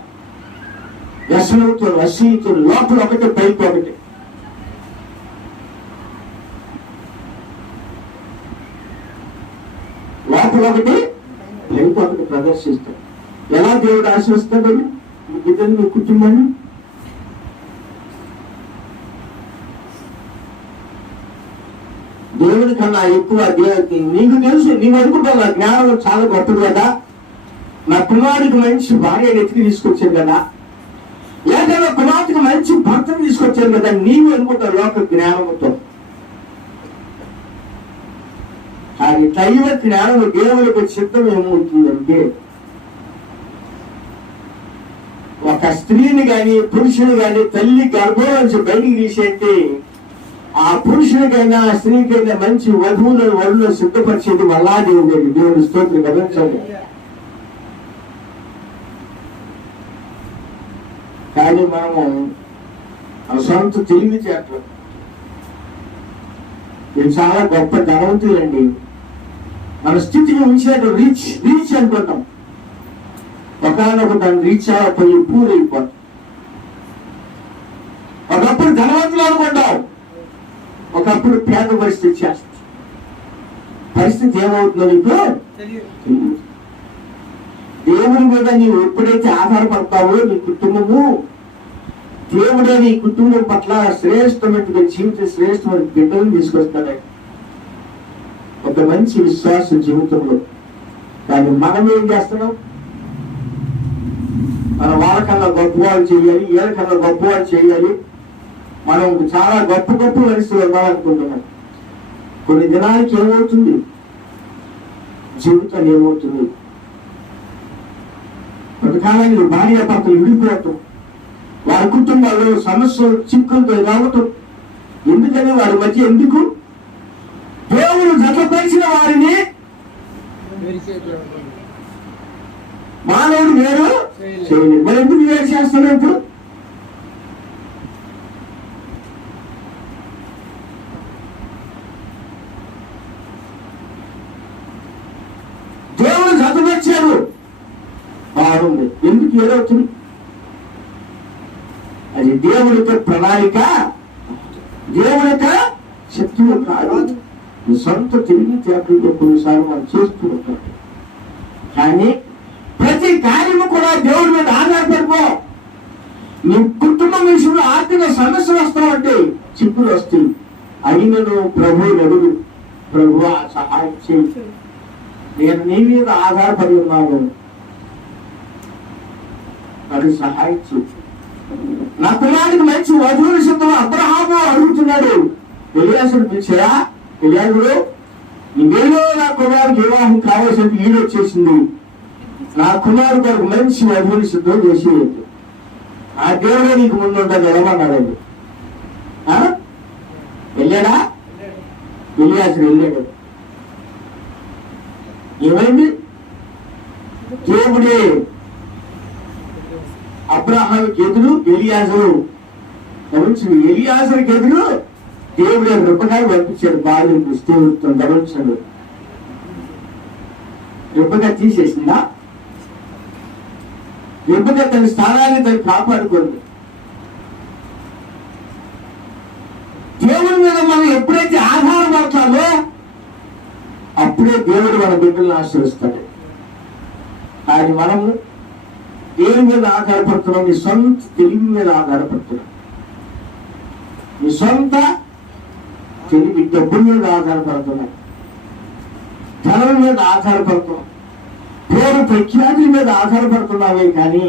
వ్యసనంతో వసీతో లోపల ఒకటి పైకి ఒకటి. లోపల ఒకటి పైకి ఒకటి ప్రదర్శిస్తాడు. ఎలా దేవుడు ఆశిస్తాడు మీ బిడ్డలు మీ కుటుంబాన్ని? దేవుడి కన్నా ఎక్కువ నీకు తెలుసు, నీవు అనుకుంటావు నా జ్ఞానం చాలా గొప్పది కదా, నా కుమారుడికి మంచి భార్య ఎత్తికి తీసుకొచ్చాను కదా, లేక నా కుమార్తెకి మంచి భర్తను తీసుకొచ్చాను కదా నీవు అనుకుంటావు లోక జ్ఞానంతో. కానీ దైవ జ్ఞానం దేవుడికి సిద్ధం ఏమవుతుందంటే ఒక స్త్రీని గాని పురుషుని గాని తల్లి గర్భం నుంచి బయటికి తీసేస్తే ఆ పురుషునికైనా ఆ స్త్రీకైనా మంచి వధువులను వరులను సిద్ధపరిచేది మళ్ళా దేవుడు. దేవుడి స్తోత్రం గమనించండి. కానీ మనము మన సొంత తెలివితేటలు ఇది చాలా గొప్ప ధనవంతులండి. మన స్థితిని ఉంచేట రీచ్ రీచ్ అనుకుంటాం. ఒకనొక దాన్ని రీచ్ అయిపోయి పూరైపోతాం. ఒకప్పుడు ధనవంతులు అనుకుంటాం, ఒకప్పుడు పేద పరిస్థితి చేస్తుంది. పరిస్థితి ఏమవుతుందో నీకు దేవుని మీద నీవు ఎప్పుడైతే ఆధారపడతావో నీ కుటుంబము దేవుడే నీ కుటుంబం పట్ల శ్రేష్టమైన జీవిత శ్రేష్టమైన బిడ్డలను తీసుకొస్తాడు. ఒక మంచి విశ్వాస జీవితంలో. కానీ మనం ఏం చేస్తున్నాం? మనం వాళ్ళకన్నా గొప్పవాళ్ళు చేయాలి, వీళ్ళకన్నా గొప్పవాళ్ళు చేయాలి, మనం చాలా గొప్ప గొప్ప పరిస్థితులు ఉండాలనుకుంటున్నాం. కొన్ని దినానికి ఏమవుతుంది? జీవితం ఏమవుతుంది? కొంతకాలానికి భార్యాభర్తలు విడిపోవటం, వారి కుటుంబాల్లో సమస్యలు చిక్కులతో రావటం. ఎందుకని వారి మధ్య ఎందుకు? దేవుడు జతపరిచిన వారిని మానవుడు వేరు చేయలేదు. మరి ఎందుకు వేరు చేస్తున్నట్టు? దేవుడు జతపరిచాడు బాగుంది. ఎందుకు ఏదవుతుంది? అది దేవుడి యొక్క ప్రణాళిక, దేవుడి యొక్క శక్తులు కాదు. నీ సొంత తెలివితేటలతో కొన్నిసార్లు మనం చేస్తూ ఉంటాం. కానీ ప్రతి కార్యము కూడా దేవుడి మీద ఆధారపడిపో. నీ కుటుంబం విషయంలో ఆర్థిక సమస్యలు వస్తామంటే చిక్కులు వస్తాయి. అయినను ప్రభువుని అడుగు, ప్రభువా సహాయం చేయి, నేను నీ మీద ఆధారపడి ఉన్నాను, అది సహాయం చేయి. నా కులానికి మంచి వధువుని సిద్ధం అబ్రహాము అడుగుతున్నాడు. ఎలియాసుని పిలిచారా? ఎలియాసుడు, నీవేలో నా కుమారుడికి వివాహం కావాల్సిన ఈడు వచ్చేసింది, నా కుమారుడు కొరకు మంచి వధువుని సిద్ధం చేసి ఆ దేవుడే నీకు ముందు ఉంటుంది ఎలమన్నాడండి. వెళ్ళాడా? ఎలియాసుడు వెళ్ళాడు. ఏమైంది? దేవుడే అబ్రహాముకి ఎదురు ఎలియాజరు, ఎలియాజరుకి ఎదురు దేవుడే రిబ్బకాయ పంపించాడు. బాగా దేవుడితో గమనించాడు. రిబ్బకాయ తీసేసిందా? రిబ్బకాయ తన స్థానాన్ని తను కాపాడుకోండి. దేవుడి మీద మనం ఎప్పుడైతే ఆధారపడతామో అప్పుడే దేవుడు మన బిడ్డలను ఆశీర్వదిస్తాడు. కానీ మనము దేవుని మీద ఆధారపడుతున్నాం, నీ సొంత తెలివి మీద ఆధారపడుతున్నాం, నీ సొంత తెలివి డబ్బుల మీద ఆధారపడుతున్నాం, ధనం మీద ఆధారపడుతున్నాం, పేరు ప్రఖ్యాతుల మీద ఆధారపడుతున్నావే. కానీ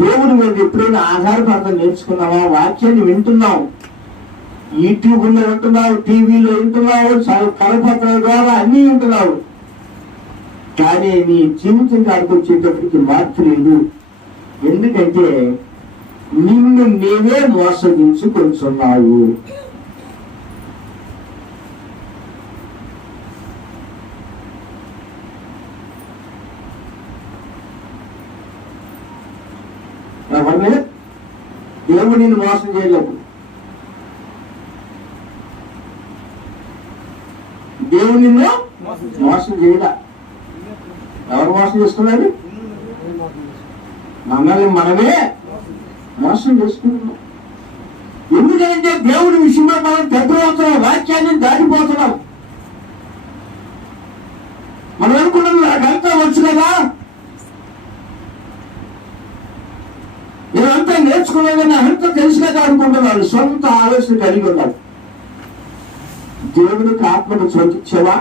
దేవుడి మీద ఎప్పుడైనా ఆధారపడతాం నేర్చుకున్నావా? వాక్యాన్ని వింటున్నావు, యూట్యూబ్లో వింటున్నావు, టీవీలో వింటున్నావు, కరపత్రాల ద్వారా అన్నీ వింటున్నావు, కానీ నీ జీవితం కాడికి వచ్చేటప్పటికి మార్పు లేదు. ఎందుకంటే నిన్ను నీవే మోసగించుకొంటున్నావు. దేవుడు నిన్ను మోసం చేయలేవు. దేవుడు నిన్ను మోసం చేయలే. ఎవరు మోసం చేస్తున్నారు? మనల్ని మనమే మోసం చేసుకుంటున్నాం. ఎందుకంటే దేవుడి విషయంలో మనం దెబ్బవుతున్నాం, వాక్యాన్ని దాటిపోతున్నాం. మనం అనుకున్నాం నాకంతా వచ్చు కదా, నేనంతా నేర్చుకున్నాను, నాకంతా తెలుసు కదా అనుకుంటున్నాను. సొంత ఆలోచన కలిగి ఉన్నాడు. దేవుడికి ఆత్మను చోటించావా?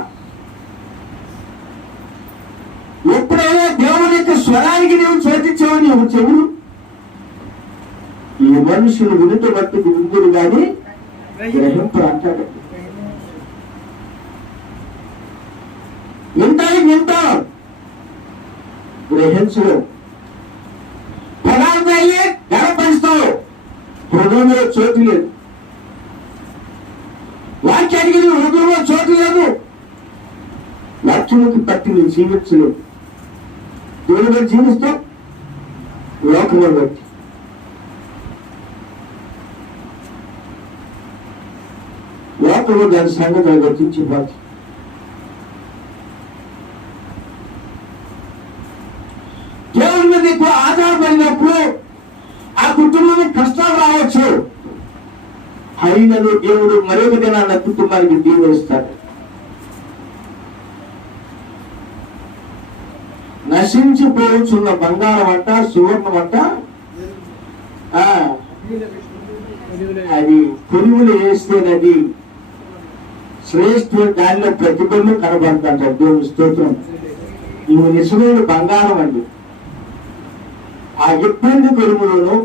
ఎప్పుడైనా దేవుని యొక్క స్వరానికి నీవు చోటించావు నీవు చెవులు? ఈ మనుషులు వినుట బట్టి విందురు కానీ గ్రహింపు అంటాడు. వింటాం గ్రహించడం. పదార్థాలే గడపరుస్తావు, హృదయంలో చోటు లేదు. వాక్యానికి హృదయంలో చోటు లేదు. వాక్యముకి పట్టి నేను జీవించలేదు. దేవుని బట్టి జీవిస్తాం, లోకంలో బట్టి. లోకంలో దాని సంగతి గుర్తించిపోతుంది. దేవుని మీద ఎక్కువ ఆధారపడినప్పుడు ఆ కుటుంబానికి కష్టాలు రావచ్చు. అయినను దేవుడు మరొక దినాన్న కుటుంబానికి దీవెనిస్తాడు. నశించిపోవచ్చున్న బంగారం అంట, సువర్ణం అంట, అది కొలువులు వేస్తేనది శ్రేష్ఠ, దానిలో ప్రతిబింబం కనబడుతుంట. దేవుని స్తోత్రం. నువ్వు నిజమైన బంగారం అండి. ఆ ఇబ్బంది కొలుములను,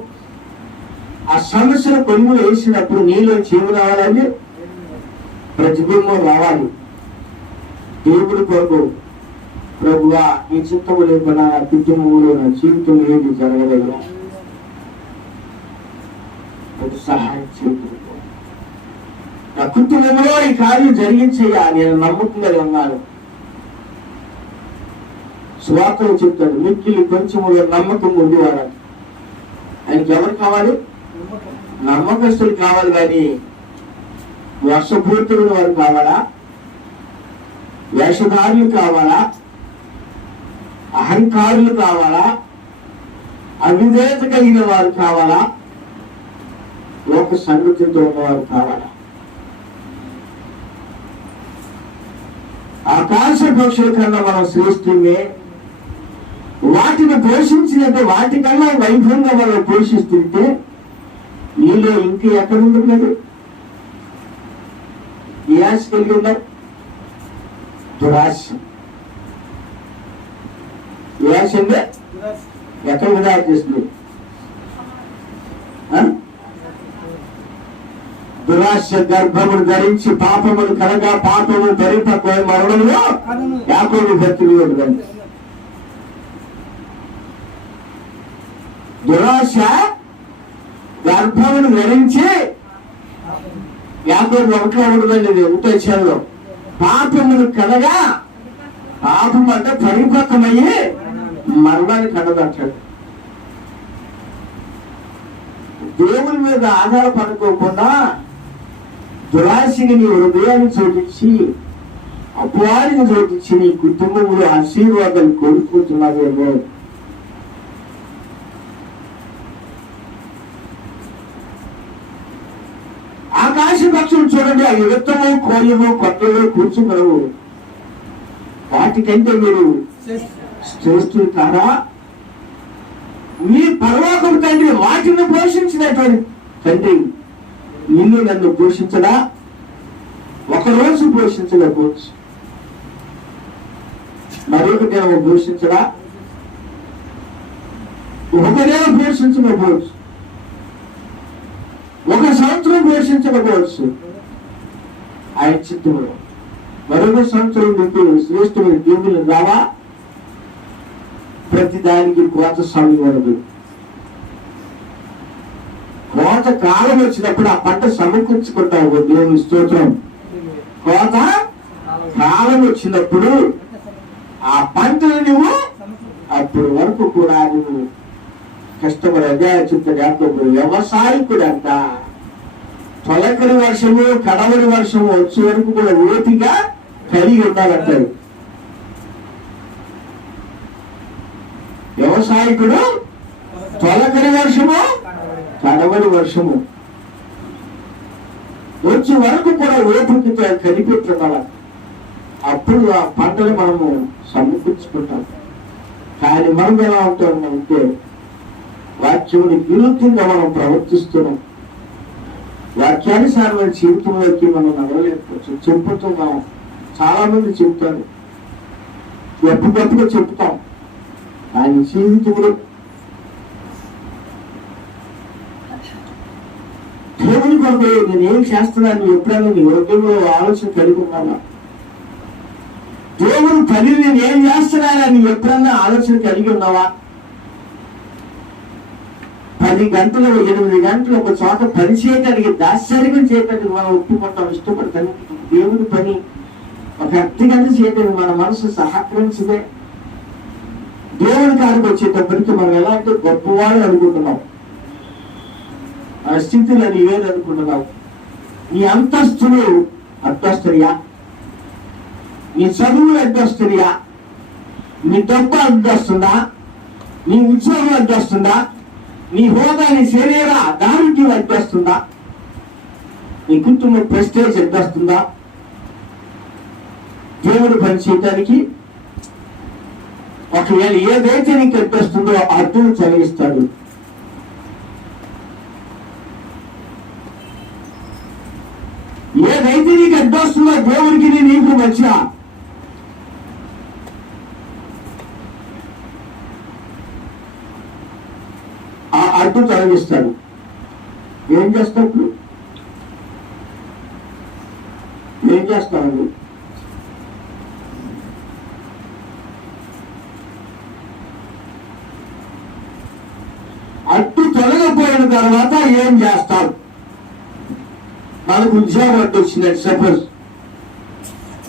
ఆ సమస్యల కొలుములు వేసినప్పుడు నీలో జీవం రావాలండి, ప్రతిబింబం రావాలి. దేవుడి కొరకు, ప్రభువా నీ చిత్తము లేకుండా నా కుటుంబంలో నా జీవితం ఏది జరగలేదు, సహాయం చేయండి. నా కుటుంబంలో ఈ కార్యం జరిగించేయా, నేను నమ్మకంగా ఉన్నాను. స్వార్థం చెప్తాడు, మిక్కిలి కొంచెములో నమ్మకం ఉండేవాడు. ఆయనకి ఎవరు కావాలి? నమ్మకస్తులు కావాలి. కానీ వర్షపూర్తులు వారు కావాలా? వేషధారులు కావాలా? అహంకారులు కావాలా? అవిధేయత కలిగిన వారు కావాలా, లోక సంగతితో ఉన్నవారు కావాలా? ఆకాశ పక్షుల కన్నా మనం శ్రేష్ఠమే. వాటిని పోషించినట్టు వాటికన్నా వైభవంగా మనం పోషిస్తుంటే నీలో ఇంక ఎక్కడ ఉండదు? ఏ ఆశ కలిగి ఉన్నారు? దురాశ. ఏ ఆశ అంటే ఎక్కడ విడా చేస్తుంది? దురాశ గర్భమును ధరించి పాపమును కలగా పాపము పరిపక్వ మరణంలో యాకోబు భక్తులు ఉంటుంది. దురాశ గర్భమును ధరించి యాకోబు ఒకట్లో ఉండదండి, ఉత్తేజంలో పాపమును కలగా, పాపం అంటే పరిపక్వమయ్యి మరణాన్ని కలదంటాడు. దేవుని మీద ఆధారపడుకోకుండా దురాశకి నీ హృదయాన్ని చోటించి అపవాదిని చోటించి నీ కుటుంబంలో ఆశీర్వాదాలు కోరుకుంటున్నావేమో. ఆకాశ పక్షులు చూడండి, ఆ యుగత్తము కోయము కొత్తలు కూర్చున్నారు. వాటికంటే మీరు శ్రేష్ఠులు కారా? మీ పరలోకపు తండ్రి వాటిని పోషించినటువంటి తండ్రి నిన్ను నన్ను పోషించడా? ఒకరోజు పోషించలేకపోవచ్చు, మరొక దినం పోషించడా? ఒక నెల పోషించకపోవచ్చు, ఒక సంవత్సరం పోషించకపోవచ్చు. ఆయన చిత్తంలో మరొక సంవత్సరం మీకు శ్రేష్టమైన దేవుని రావా? ప్రతి దానికి కోత సమయం ఉండదు. కోత కాలం వచ్చినప్పుడు ఆ పంట సమకూర్చుకుంటావు. దేవుని స్తోత్రం. కోత కాలం వచ్చినప్పుడు ఆ పంటను నువ్వు అప్పుడు వరకు కూడా నువ్వు కష్టపడి అదే చెప్తాడు. వ్యవసాయకుడు అంట తొలకరి వర్షము కడవరి వర్షము వచ్చే వరకు కూడా ఓపిగా కలిగి ఉండాలంటారు. వ్యవసాయకుడు తొలకరి వర్షము కడవరి వర్షము వచ్చే వరకు కూడా ఓపికతో కనిపెట్టాలి. అప్పుడు ఆ పంటలు మనము సమకూర్చుకుంటాం. కానీ మనం ఎలా ఉంటాం అంటే వాక్యముని విరుద్ధంగా మనం ప్రవర్తిస్తున్నాం. వాక్యానుసారమైన జీవితంలోకి మనం నడవలేకపోవచ్చు. చెప్పుతున్నాం, చాలా మంది చెప్తారు, గొప్పగా చెప్తాం. ఆయన జీవితంలో దేవుని కొరకు నేనేం చేస్తున్నాను ఎప్పుడైనా నీ హృదయంలో ఆలోచన కలిగి ఉన్నానా? దేవుని పని నేనేం చేస్తున్నానని ఎప్పుడన్నా ఆలోచన కలిగి ఉన్నావా? 10 గంటలు 8 గంటలు ఒక చోట పని చేయడానికి దాశ్చర్యం చేయడానికి మనం ఒప్పుకుంటాం, ఇష్టపడతాం. దేవుని పని ఒక 10 గంటలు చేయడానికి మన మనసు సహకరించదే. దేవుని కాడికి వచ్చేటప్పటికి మనం ఎలా అంటే గొప్పవాడు అనుకుంటున్నాం. మన స్థితిలో ఏది అనుకుంటున్నావు? నీ అంతస్తులు అడ్డొస్తాయా? నీ చదువులు అడ్డొస్తాయా? నీ డబ్బు అడ్డొస్తుందా? నీ ఉద్యోగం అడ్డొస్తుందా? నీ హోదా, నీ శరీర దారుణ్యం అడ్డొస్తుందా? నీ కుటుంబ ప్రెస్టేజ్ అడ్డొస్తుందా? దేవుడు పని చేయడానికి ఒకవేళ ఏదైతే నీకు అడ్డొస్తుందో అడ్డును తొలగిస్తాడు. ఏదైతే నీకు అడ్డొస్తుందో దేవుడికి నీకు మంచిగా ఆ అడ్డు తొలగిస్తాడు. ఏం చేస్తాడు? ఏం చేస్తాడు? అడ్డు తొలగిపోయిన తర్వాత ఏం చేస్తాడు? మనకు ఉద్యోగం అడ్డు వచ్చిందండి. సపోజ్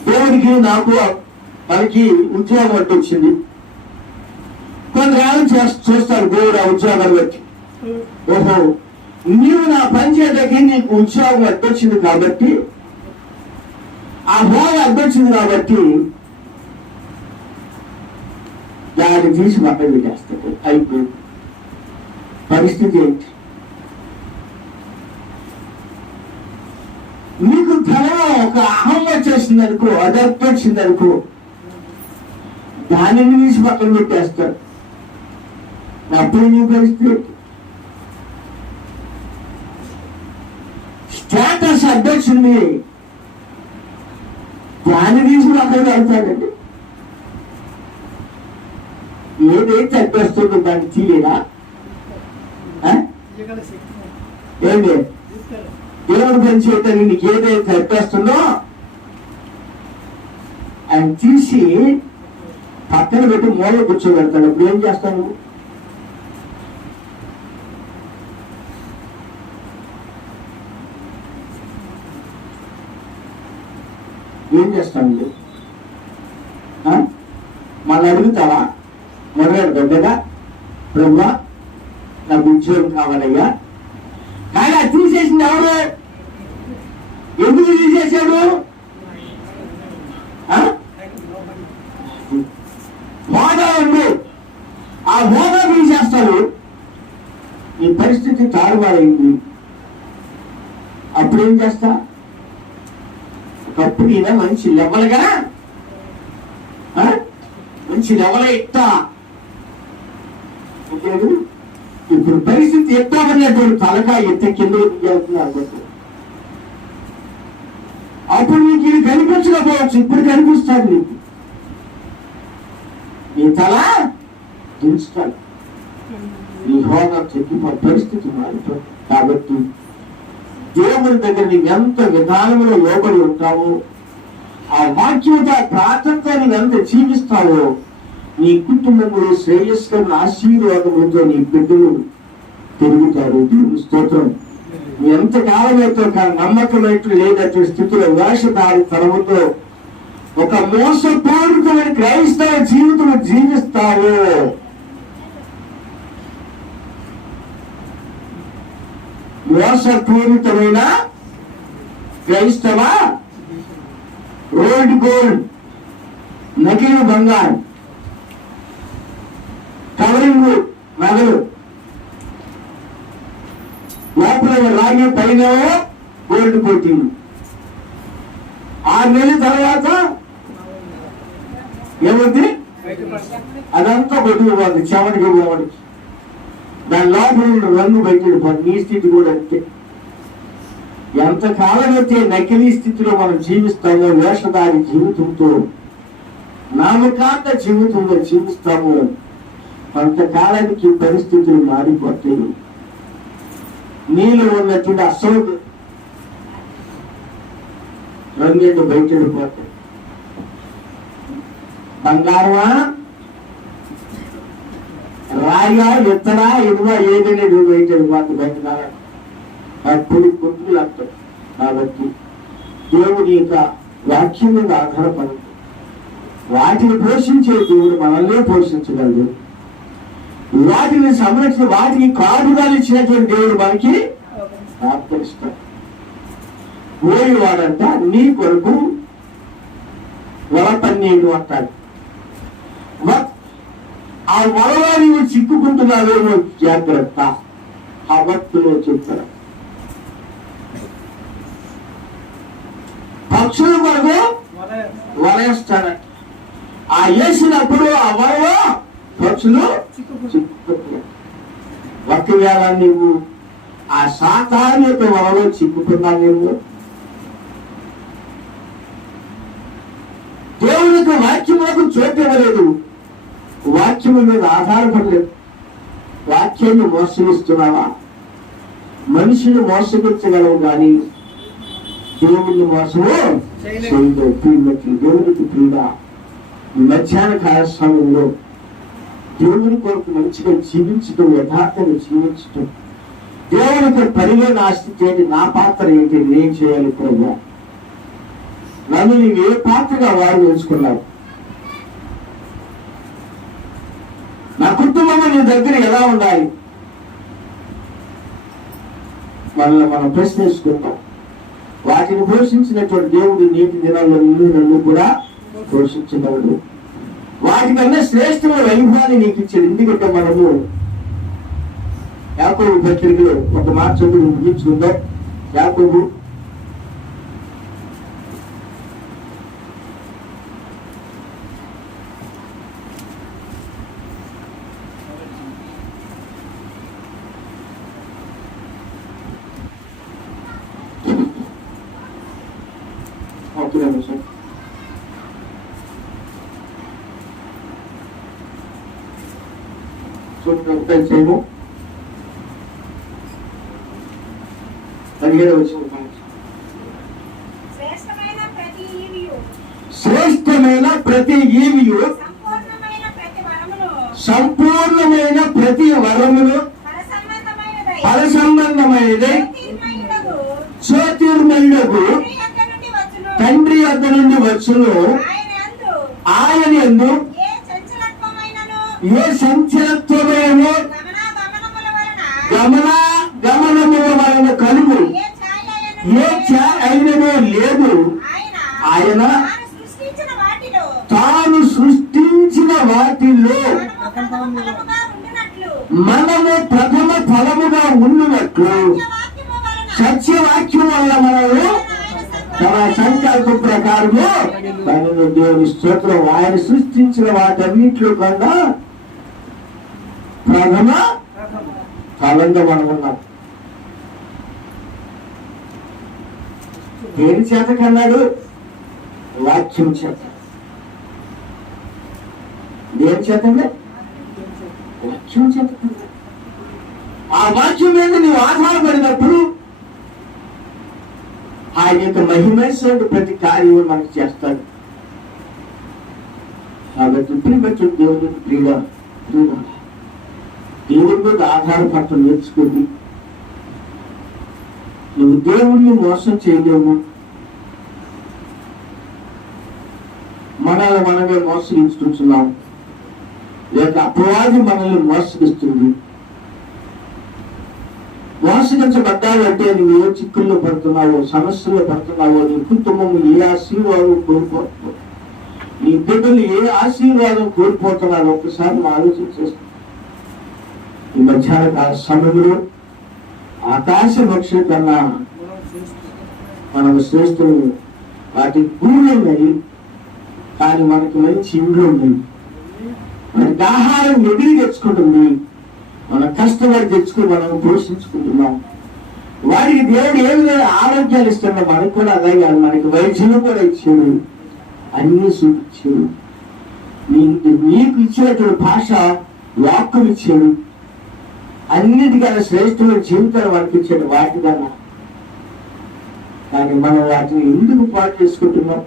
దేవుడికి నాకు మనకి ఉద్యోగం అడ్డు వచ్చింది. కొంతకాలం చూస్తారు దేవుడు ఆ ఉద్యోగాలు బట్టి. ఓహో, నీవు నా పని చేయడానికి నీకు ఉద్యోగం అడ్డొచ్చింది కాబట్టి, ఆ హోదా అడ్డొచ్చింది కాబట్టి దాన్ని తీసి పక్కన పెట్టేస్తాడు. అయిపోయింది. పరిస్థితి ఏంటి? మీకు ధనం ఒక అహం వచ్చేసింది అనుకో, అదర్పు వచ్చింది అనుకో, దానిని తీసి పక్కన పెట్టేస్తారు. అప్పుడు నీ పరిస్థితి స్టేటస్ అడ్డొచ్చింది, దాన్ని తీసి పక్కన పెడతాడండి. ఏదైతే అడ్డొస్తుందో దాన్ని తీయడా? ఏంటి దేవుడు పని చేయటానికి నీకు ఏదైతే అడ్డొస్తుందో ఆయన తీసి పక్కన పెట్టి మూల కూర్చోబెడతాడు. అప్పుడు ఏం చేస్తాను? ఏం చేస్తాను? మళ్ళీ అడుగుతావా? మొదలెడు పెద్దగా, బ్రహ్మ నాకు ఉద్యోగం కావాలయ్యా. కానీ అది తీసేసింది ఎవరు? ఎందుకు తీసేశాడు? హోదా ఉంది, ఆ హోదా తీసేస్తాడు. ఈ పరిస్థితి తారుమారైంది. అప్పుడేం చేస్తా? ఒకప్పుడు ఈయన మంచి లెవెల్గా, మంచి లెవెల్ ఎట్టా. ఇప్పుడు పరిస్థితి ఎట్టామనేటువంటి తలకాయ ఎత్తే కింద వెళ్తున్నారు. అప్పుడు నీకు ఇది కనిపించకపోవచ్చు, ఇప్పుడు కనిపిస్తాడు. నీకు నీ తల దించుతాడు, నీ హోదా తగ్గిపో, పరిస్థితి మారిపోతుంది. కాబట్టి దేవుని దగ్గర నీవు ఎంత విధానంలో లోబడి ఉంటావో, ఆ వాక్యంతో ప్రార్థనతో నీవు ఎంత జీవిస్తావో, నీ కుటుంబంలో శ్రేయస్కరమైన ఆశీర్వాదములతో నీ బిడ్డలు పెరుగుతారు. స్తోత్రం. ఎంతకాలమైతే ఒక నమ్మకమైనట్టు లేనటువంటి స్థితిలో వేషధారి తరముతో ఒక మోసపూరితమైన క్రైస్తవ జీవితం జీవిస్తావు. మోసపూరితమైన క్రైస్తవ రోల్డ్ గోల్డ్, నకిలీ బంగారం, కవరింగ్ నగలు, లోపల లాగే పైన గోల్డ్ కోటింగ్. 6 నెలల తర్వాత ఏముంది? అదంతా కొట్టుకుపోతుంది, చెమటికి పోవడానికి. దాని లోపల రంగు బయటపడిపోతుంది. నీ స్థితి కూడా అంతే. ఎంతకాలం అయితే నకిలీ స్థితిలో మనం జీవిస్తామో, వేషధారి జీవితంతో, నామకాంత జీవితంలో జీవిస్తామో, కొంతకాలానికి పరిస్థితులు మారిపోతాయి. నీళ్ళు ఉన్నటువంటి అసలు రంగేళ్ళు బయటపడిపోతాయి. బంగారమా, రాయిగా, ఎత్తడా, ఇనుమా, ఏదనేది బయటపడిపోతుంది. బయట అప్పుడు గుర్తులు అంటారు. కాబట్టి దేవుని యొక్క వాక్యం మీద ఆధారపడదు. వాటిని పోషించే దేవుడు మనల్నే పోషించగలడు. వాటిని సంరక్షణ, వాటికి కాదుగా ఇచ్చినటువంటి దేవుడు మనకి ప్రాప్తిస్తాడు. ఓడివాడంట నీ కొరకు వలపన్నీడు అంటాడు. ఆ వలలో నీవు చిక్కుకుంటున్నావేమో జాగ్రత్త. ఆ భక్తులు చెప్తారు. పక్షుల కొరకు వలయేస్తాడు. ఆ వేసినప్పుడు ఆ వలలో పక్షులు చిక్కుకుంటున్నాయి. ఒకవేళ నువ్వు ఆ సాతాను యొక్క వలలో చిక్కుకున్నా, నువ్వు దేవుని యొక్క వాక్యములకు చోటు ఇవ్వలేదు, వాక్యము మీద ఆధారపడలేదు. వాక్యాన్ని మోసగిస్తున్నావా? మనిషిని మోసగించగలవు కానీ దేవుని మోసము చేయలేవు. దేవునికి ప్రియుడ, మధ్యాహ్న కాల సమయంలో దేవుని కొరకు మంచిగా జీవించడం, యథార్థంగా జీవించడం, దేవునికి పరిగే నా స్థితి ఏంటి, నా పాత్ర ఏంటి, నేను చేయాలి ప్రభు, నన్ను నీవు ఏ పాత్రగా వారు నేర్చుకున్నావు, నా కుటుంబం నీ దగ్గర ఎలా ఉండాలి, మనల్ని మనం ప్రశ్నించుకుంటాం. వాటిని పోషించినటువంటి దేవుడు నీటి దినాల్లో నన్ను కూడా పోషించినవాడు. వాటికన్నా శ్రేష్టమైన వైభవాన్ని నీకు ఇచ్చాడు. ఎందుకంటే మనము యాకోబు పత్రికలో ఒక మాట చదువు ముగించుకుందాం. యాకోబు చేయము 17 వచ్చిన శ్రేష్టమైన ప్రతి ఈవియు సంపూర్ణమైన ప్రతి వరమును ఫలసంబంధమైనది జ్యోతిర్మయుడగు తండ్రి యొద్ద నుండి వచ్చును. ఆయన యందు ఏ సంచలత్వమేమో గమనముల వలన కలుగు ఏ అయినమో లేదు. ఆయన తాను సృష్టించిన వాటిలో మనము ప్రథమ ఫలముగా ఉన్నట్లు సత్యవాక్యం వల్ల మనము తన సంకల్పం ప్రకారము దేవుని స్తోత్రం. ఆయన సృష్టించిన వాటన్నింటిలో కన్నా ప్రథమ ఫలంగా మనం ఉన్నాం. దేని చేత కన్నాడు? వాక్యం చేత. దేని చేతండి? వాక్యం చేత. ఆ వాక్యం మీద నీవు ఆధారపడినప్పుడు ఆయన యొక్క మహిమేశ్వరుడు ప్రతి కార్యం మనకు చేస్తాడు. కాబట్టి ప్రియమైన దేవుని ప్రియుడ దేవుడి మీద ఆధారపడటం నేర్చుకుంది. నువ్వు దేవుడిని మోసం చేయలేవు. మనల్ని మనమే మోసగించుకుంటున్నాం, లేక అపవాది మనల్ని మోసగిస్తుంది. మోసగించబడ్డావు అంటే నువ్వు ఏ చిక్కుల్లో పడుతున్నావో, సమస్యల్లో పడుతున్నావో, నీ కుటుంబం ఏ ఆశీర్వాదం కోల్పోతున్నావు, నీ బిడ్డలు ఏ ఆశీర్వాదం కోల్పోతున్నారో ఒకసారి ఆలోచించేస్తావు. ఈ మధ్యాహ్న కాల సమయంలో ఆకాశ పక్షుల కన్నా మనకు శ్రేష్ఠులు. వాటి గూళ్ళు ఉన్నాయి, కానీ మనకి మంచి ఇండ్లు ఉన్నాయి. మనకి ఆహారం ఎదిరి తెచ్చుకుంటుంది. మన కష్టపడి తెచ్చుకుని మనం పోషించుకుంటున్నాం. వాడికి దేవుడు ఏ విధంగా ఆరోగ్యాలు ఇస్తున్నా మనకు కూడా అదే కాదు, మనకి వైద్యులు కూడా ఇచ్చాడు, అన్ని చూపించాడు. నీకు ఇచ్చినటువంటి భాష వాక్కులు ఇచ్చాడు. అన్నిటికన్నా శ్రేష్టమైన జీవితాలు మనకి ఇచ్చాడు వాటికన్నా. కానీ మనం వాటిని ఎందుకు పాటు చేసుకుంటున్నాం?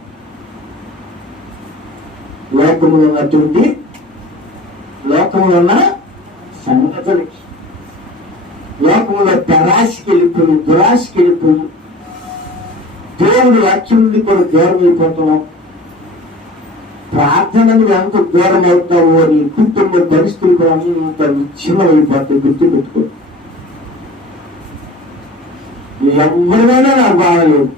లోకములో ఉన్నటువంటి లోకంలో ఉన్న సంగతులకి, లోకంలో తెరాశకి వెళ్ళిపోయి, దురాశకి వెళ్ళిపోయి, దేవుడు వాక్యం నుండి కూడా దూరం అయిపోతున్నాం. ప్రార్థనలు ఎంత దూరం అవుతావో నీ కుటుంబ పరిస్థితులు కూడా అంత విచ్ఛిన్నమైపోతాయి. గుర్తుపెట్టుకో. ఎవరినైనా నాకు బాగలేదు.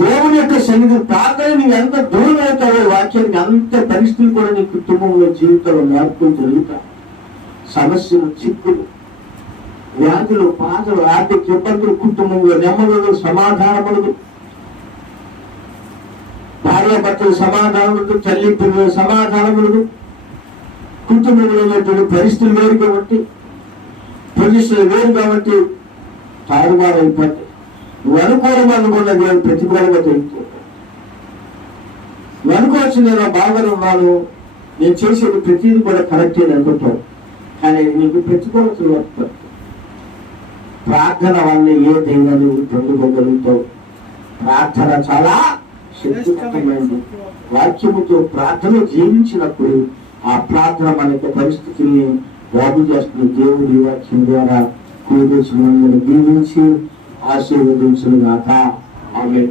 దేవుని యొక్క సన్నిధి ప్రార్థన నువ్వు ఎంత దూరం అవుతావో వాక్యానికి అంత పరిస్థితులు కూడా నీ కుటుంబంలో జీవితంలో మార్పులు జరుగుతాయి. సమస్యలు, చిక్కులు, వ్యాధులు, బాధలు, ఆర్థిక ఇబ్బందులు, కుటుంబంలో నెమ్మదులు, సమాధానములు, భార్యాభర్తలు సమాధానములు, తల్లి పిల్లల సమాధానములు, కుటుంబంలో ఉన్నటువంటి పరిస్థితులు వేరు కాబట్టి, పొజిషన్లు వేరు కాబట్టి తారుమారు అయిపోతాయి. నువ్వు అనుకోవడం అనుకున్నది ప్రతికూలంగా జరుగుతుంది. నువ్వు అనుకోవచ్చు నేను బాగానే ఉన్నాను, నేను చేసేది ప్రతిదీ కూడా కరెక్టే అనుకుంటావు, కానీ నీకు ప్రతికూలతలు వస్తాయి. ప్రార్థన వల్ల ఏదైనా నువ్వు పొందుకోగలుగుతావు. ప్రార్థన చాలా శక్తివంతమైనది. వాక్యముతో ప్రార్థన జీవించినప్పుడు ఆ ప్రార్థన మన యొక్క పరిస్థితుల్ని బాగు చేస్తున్న దేవుడి వాక్యం ద్వారా కూర్చొని దీవించి ఆశీర్వదించును గాక. ఆమేన్.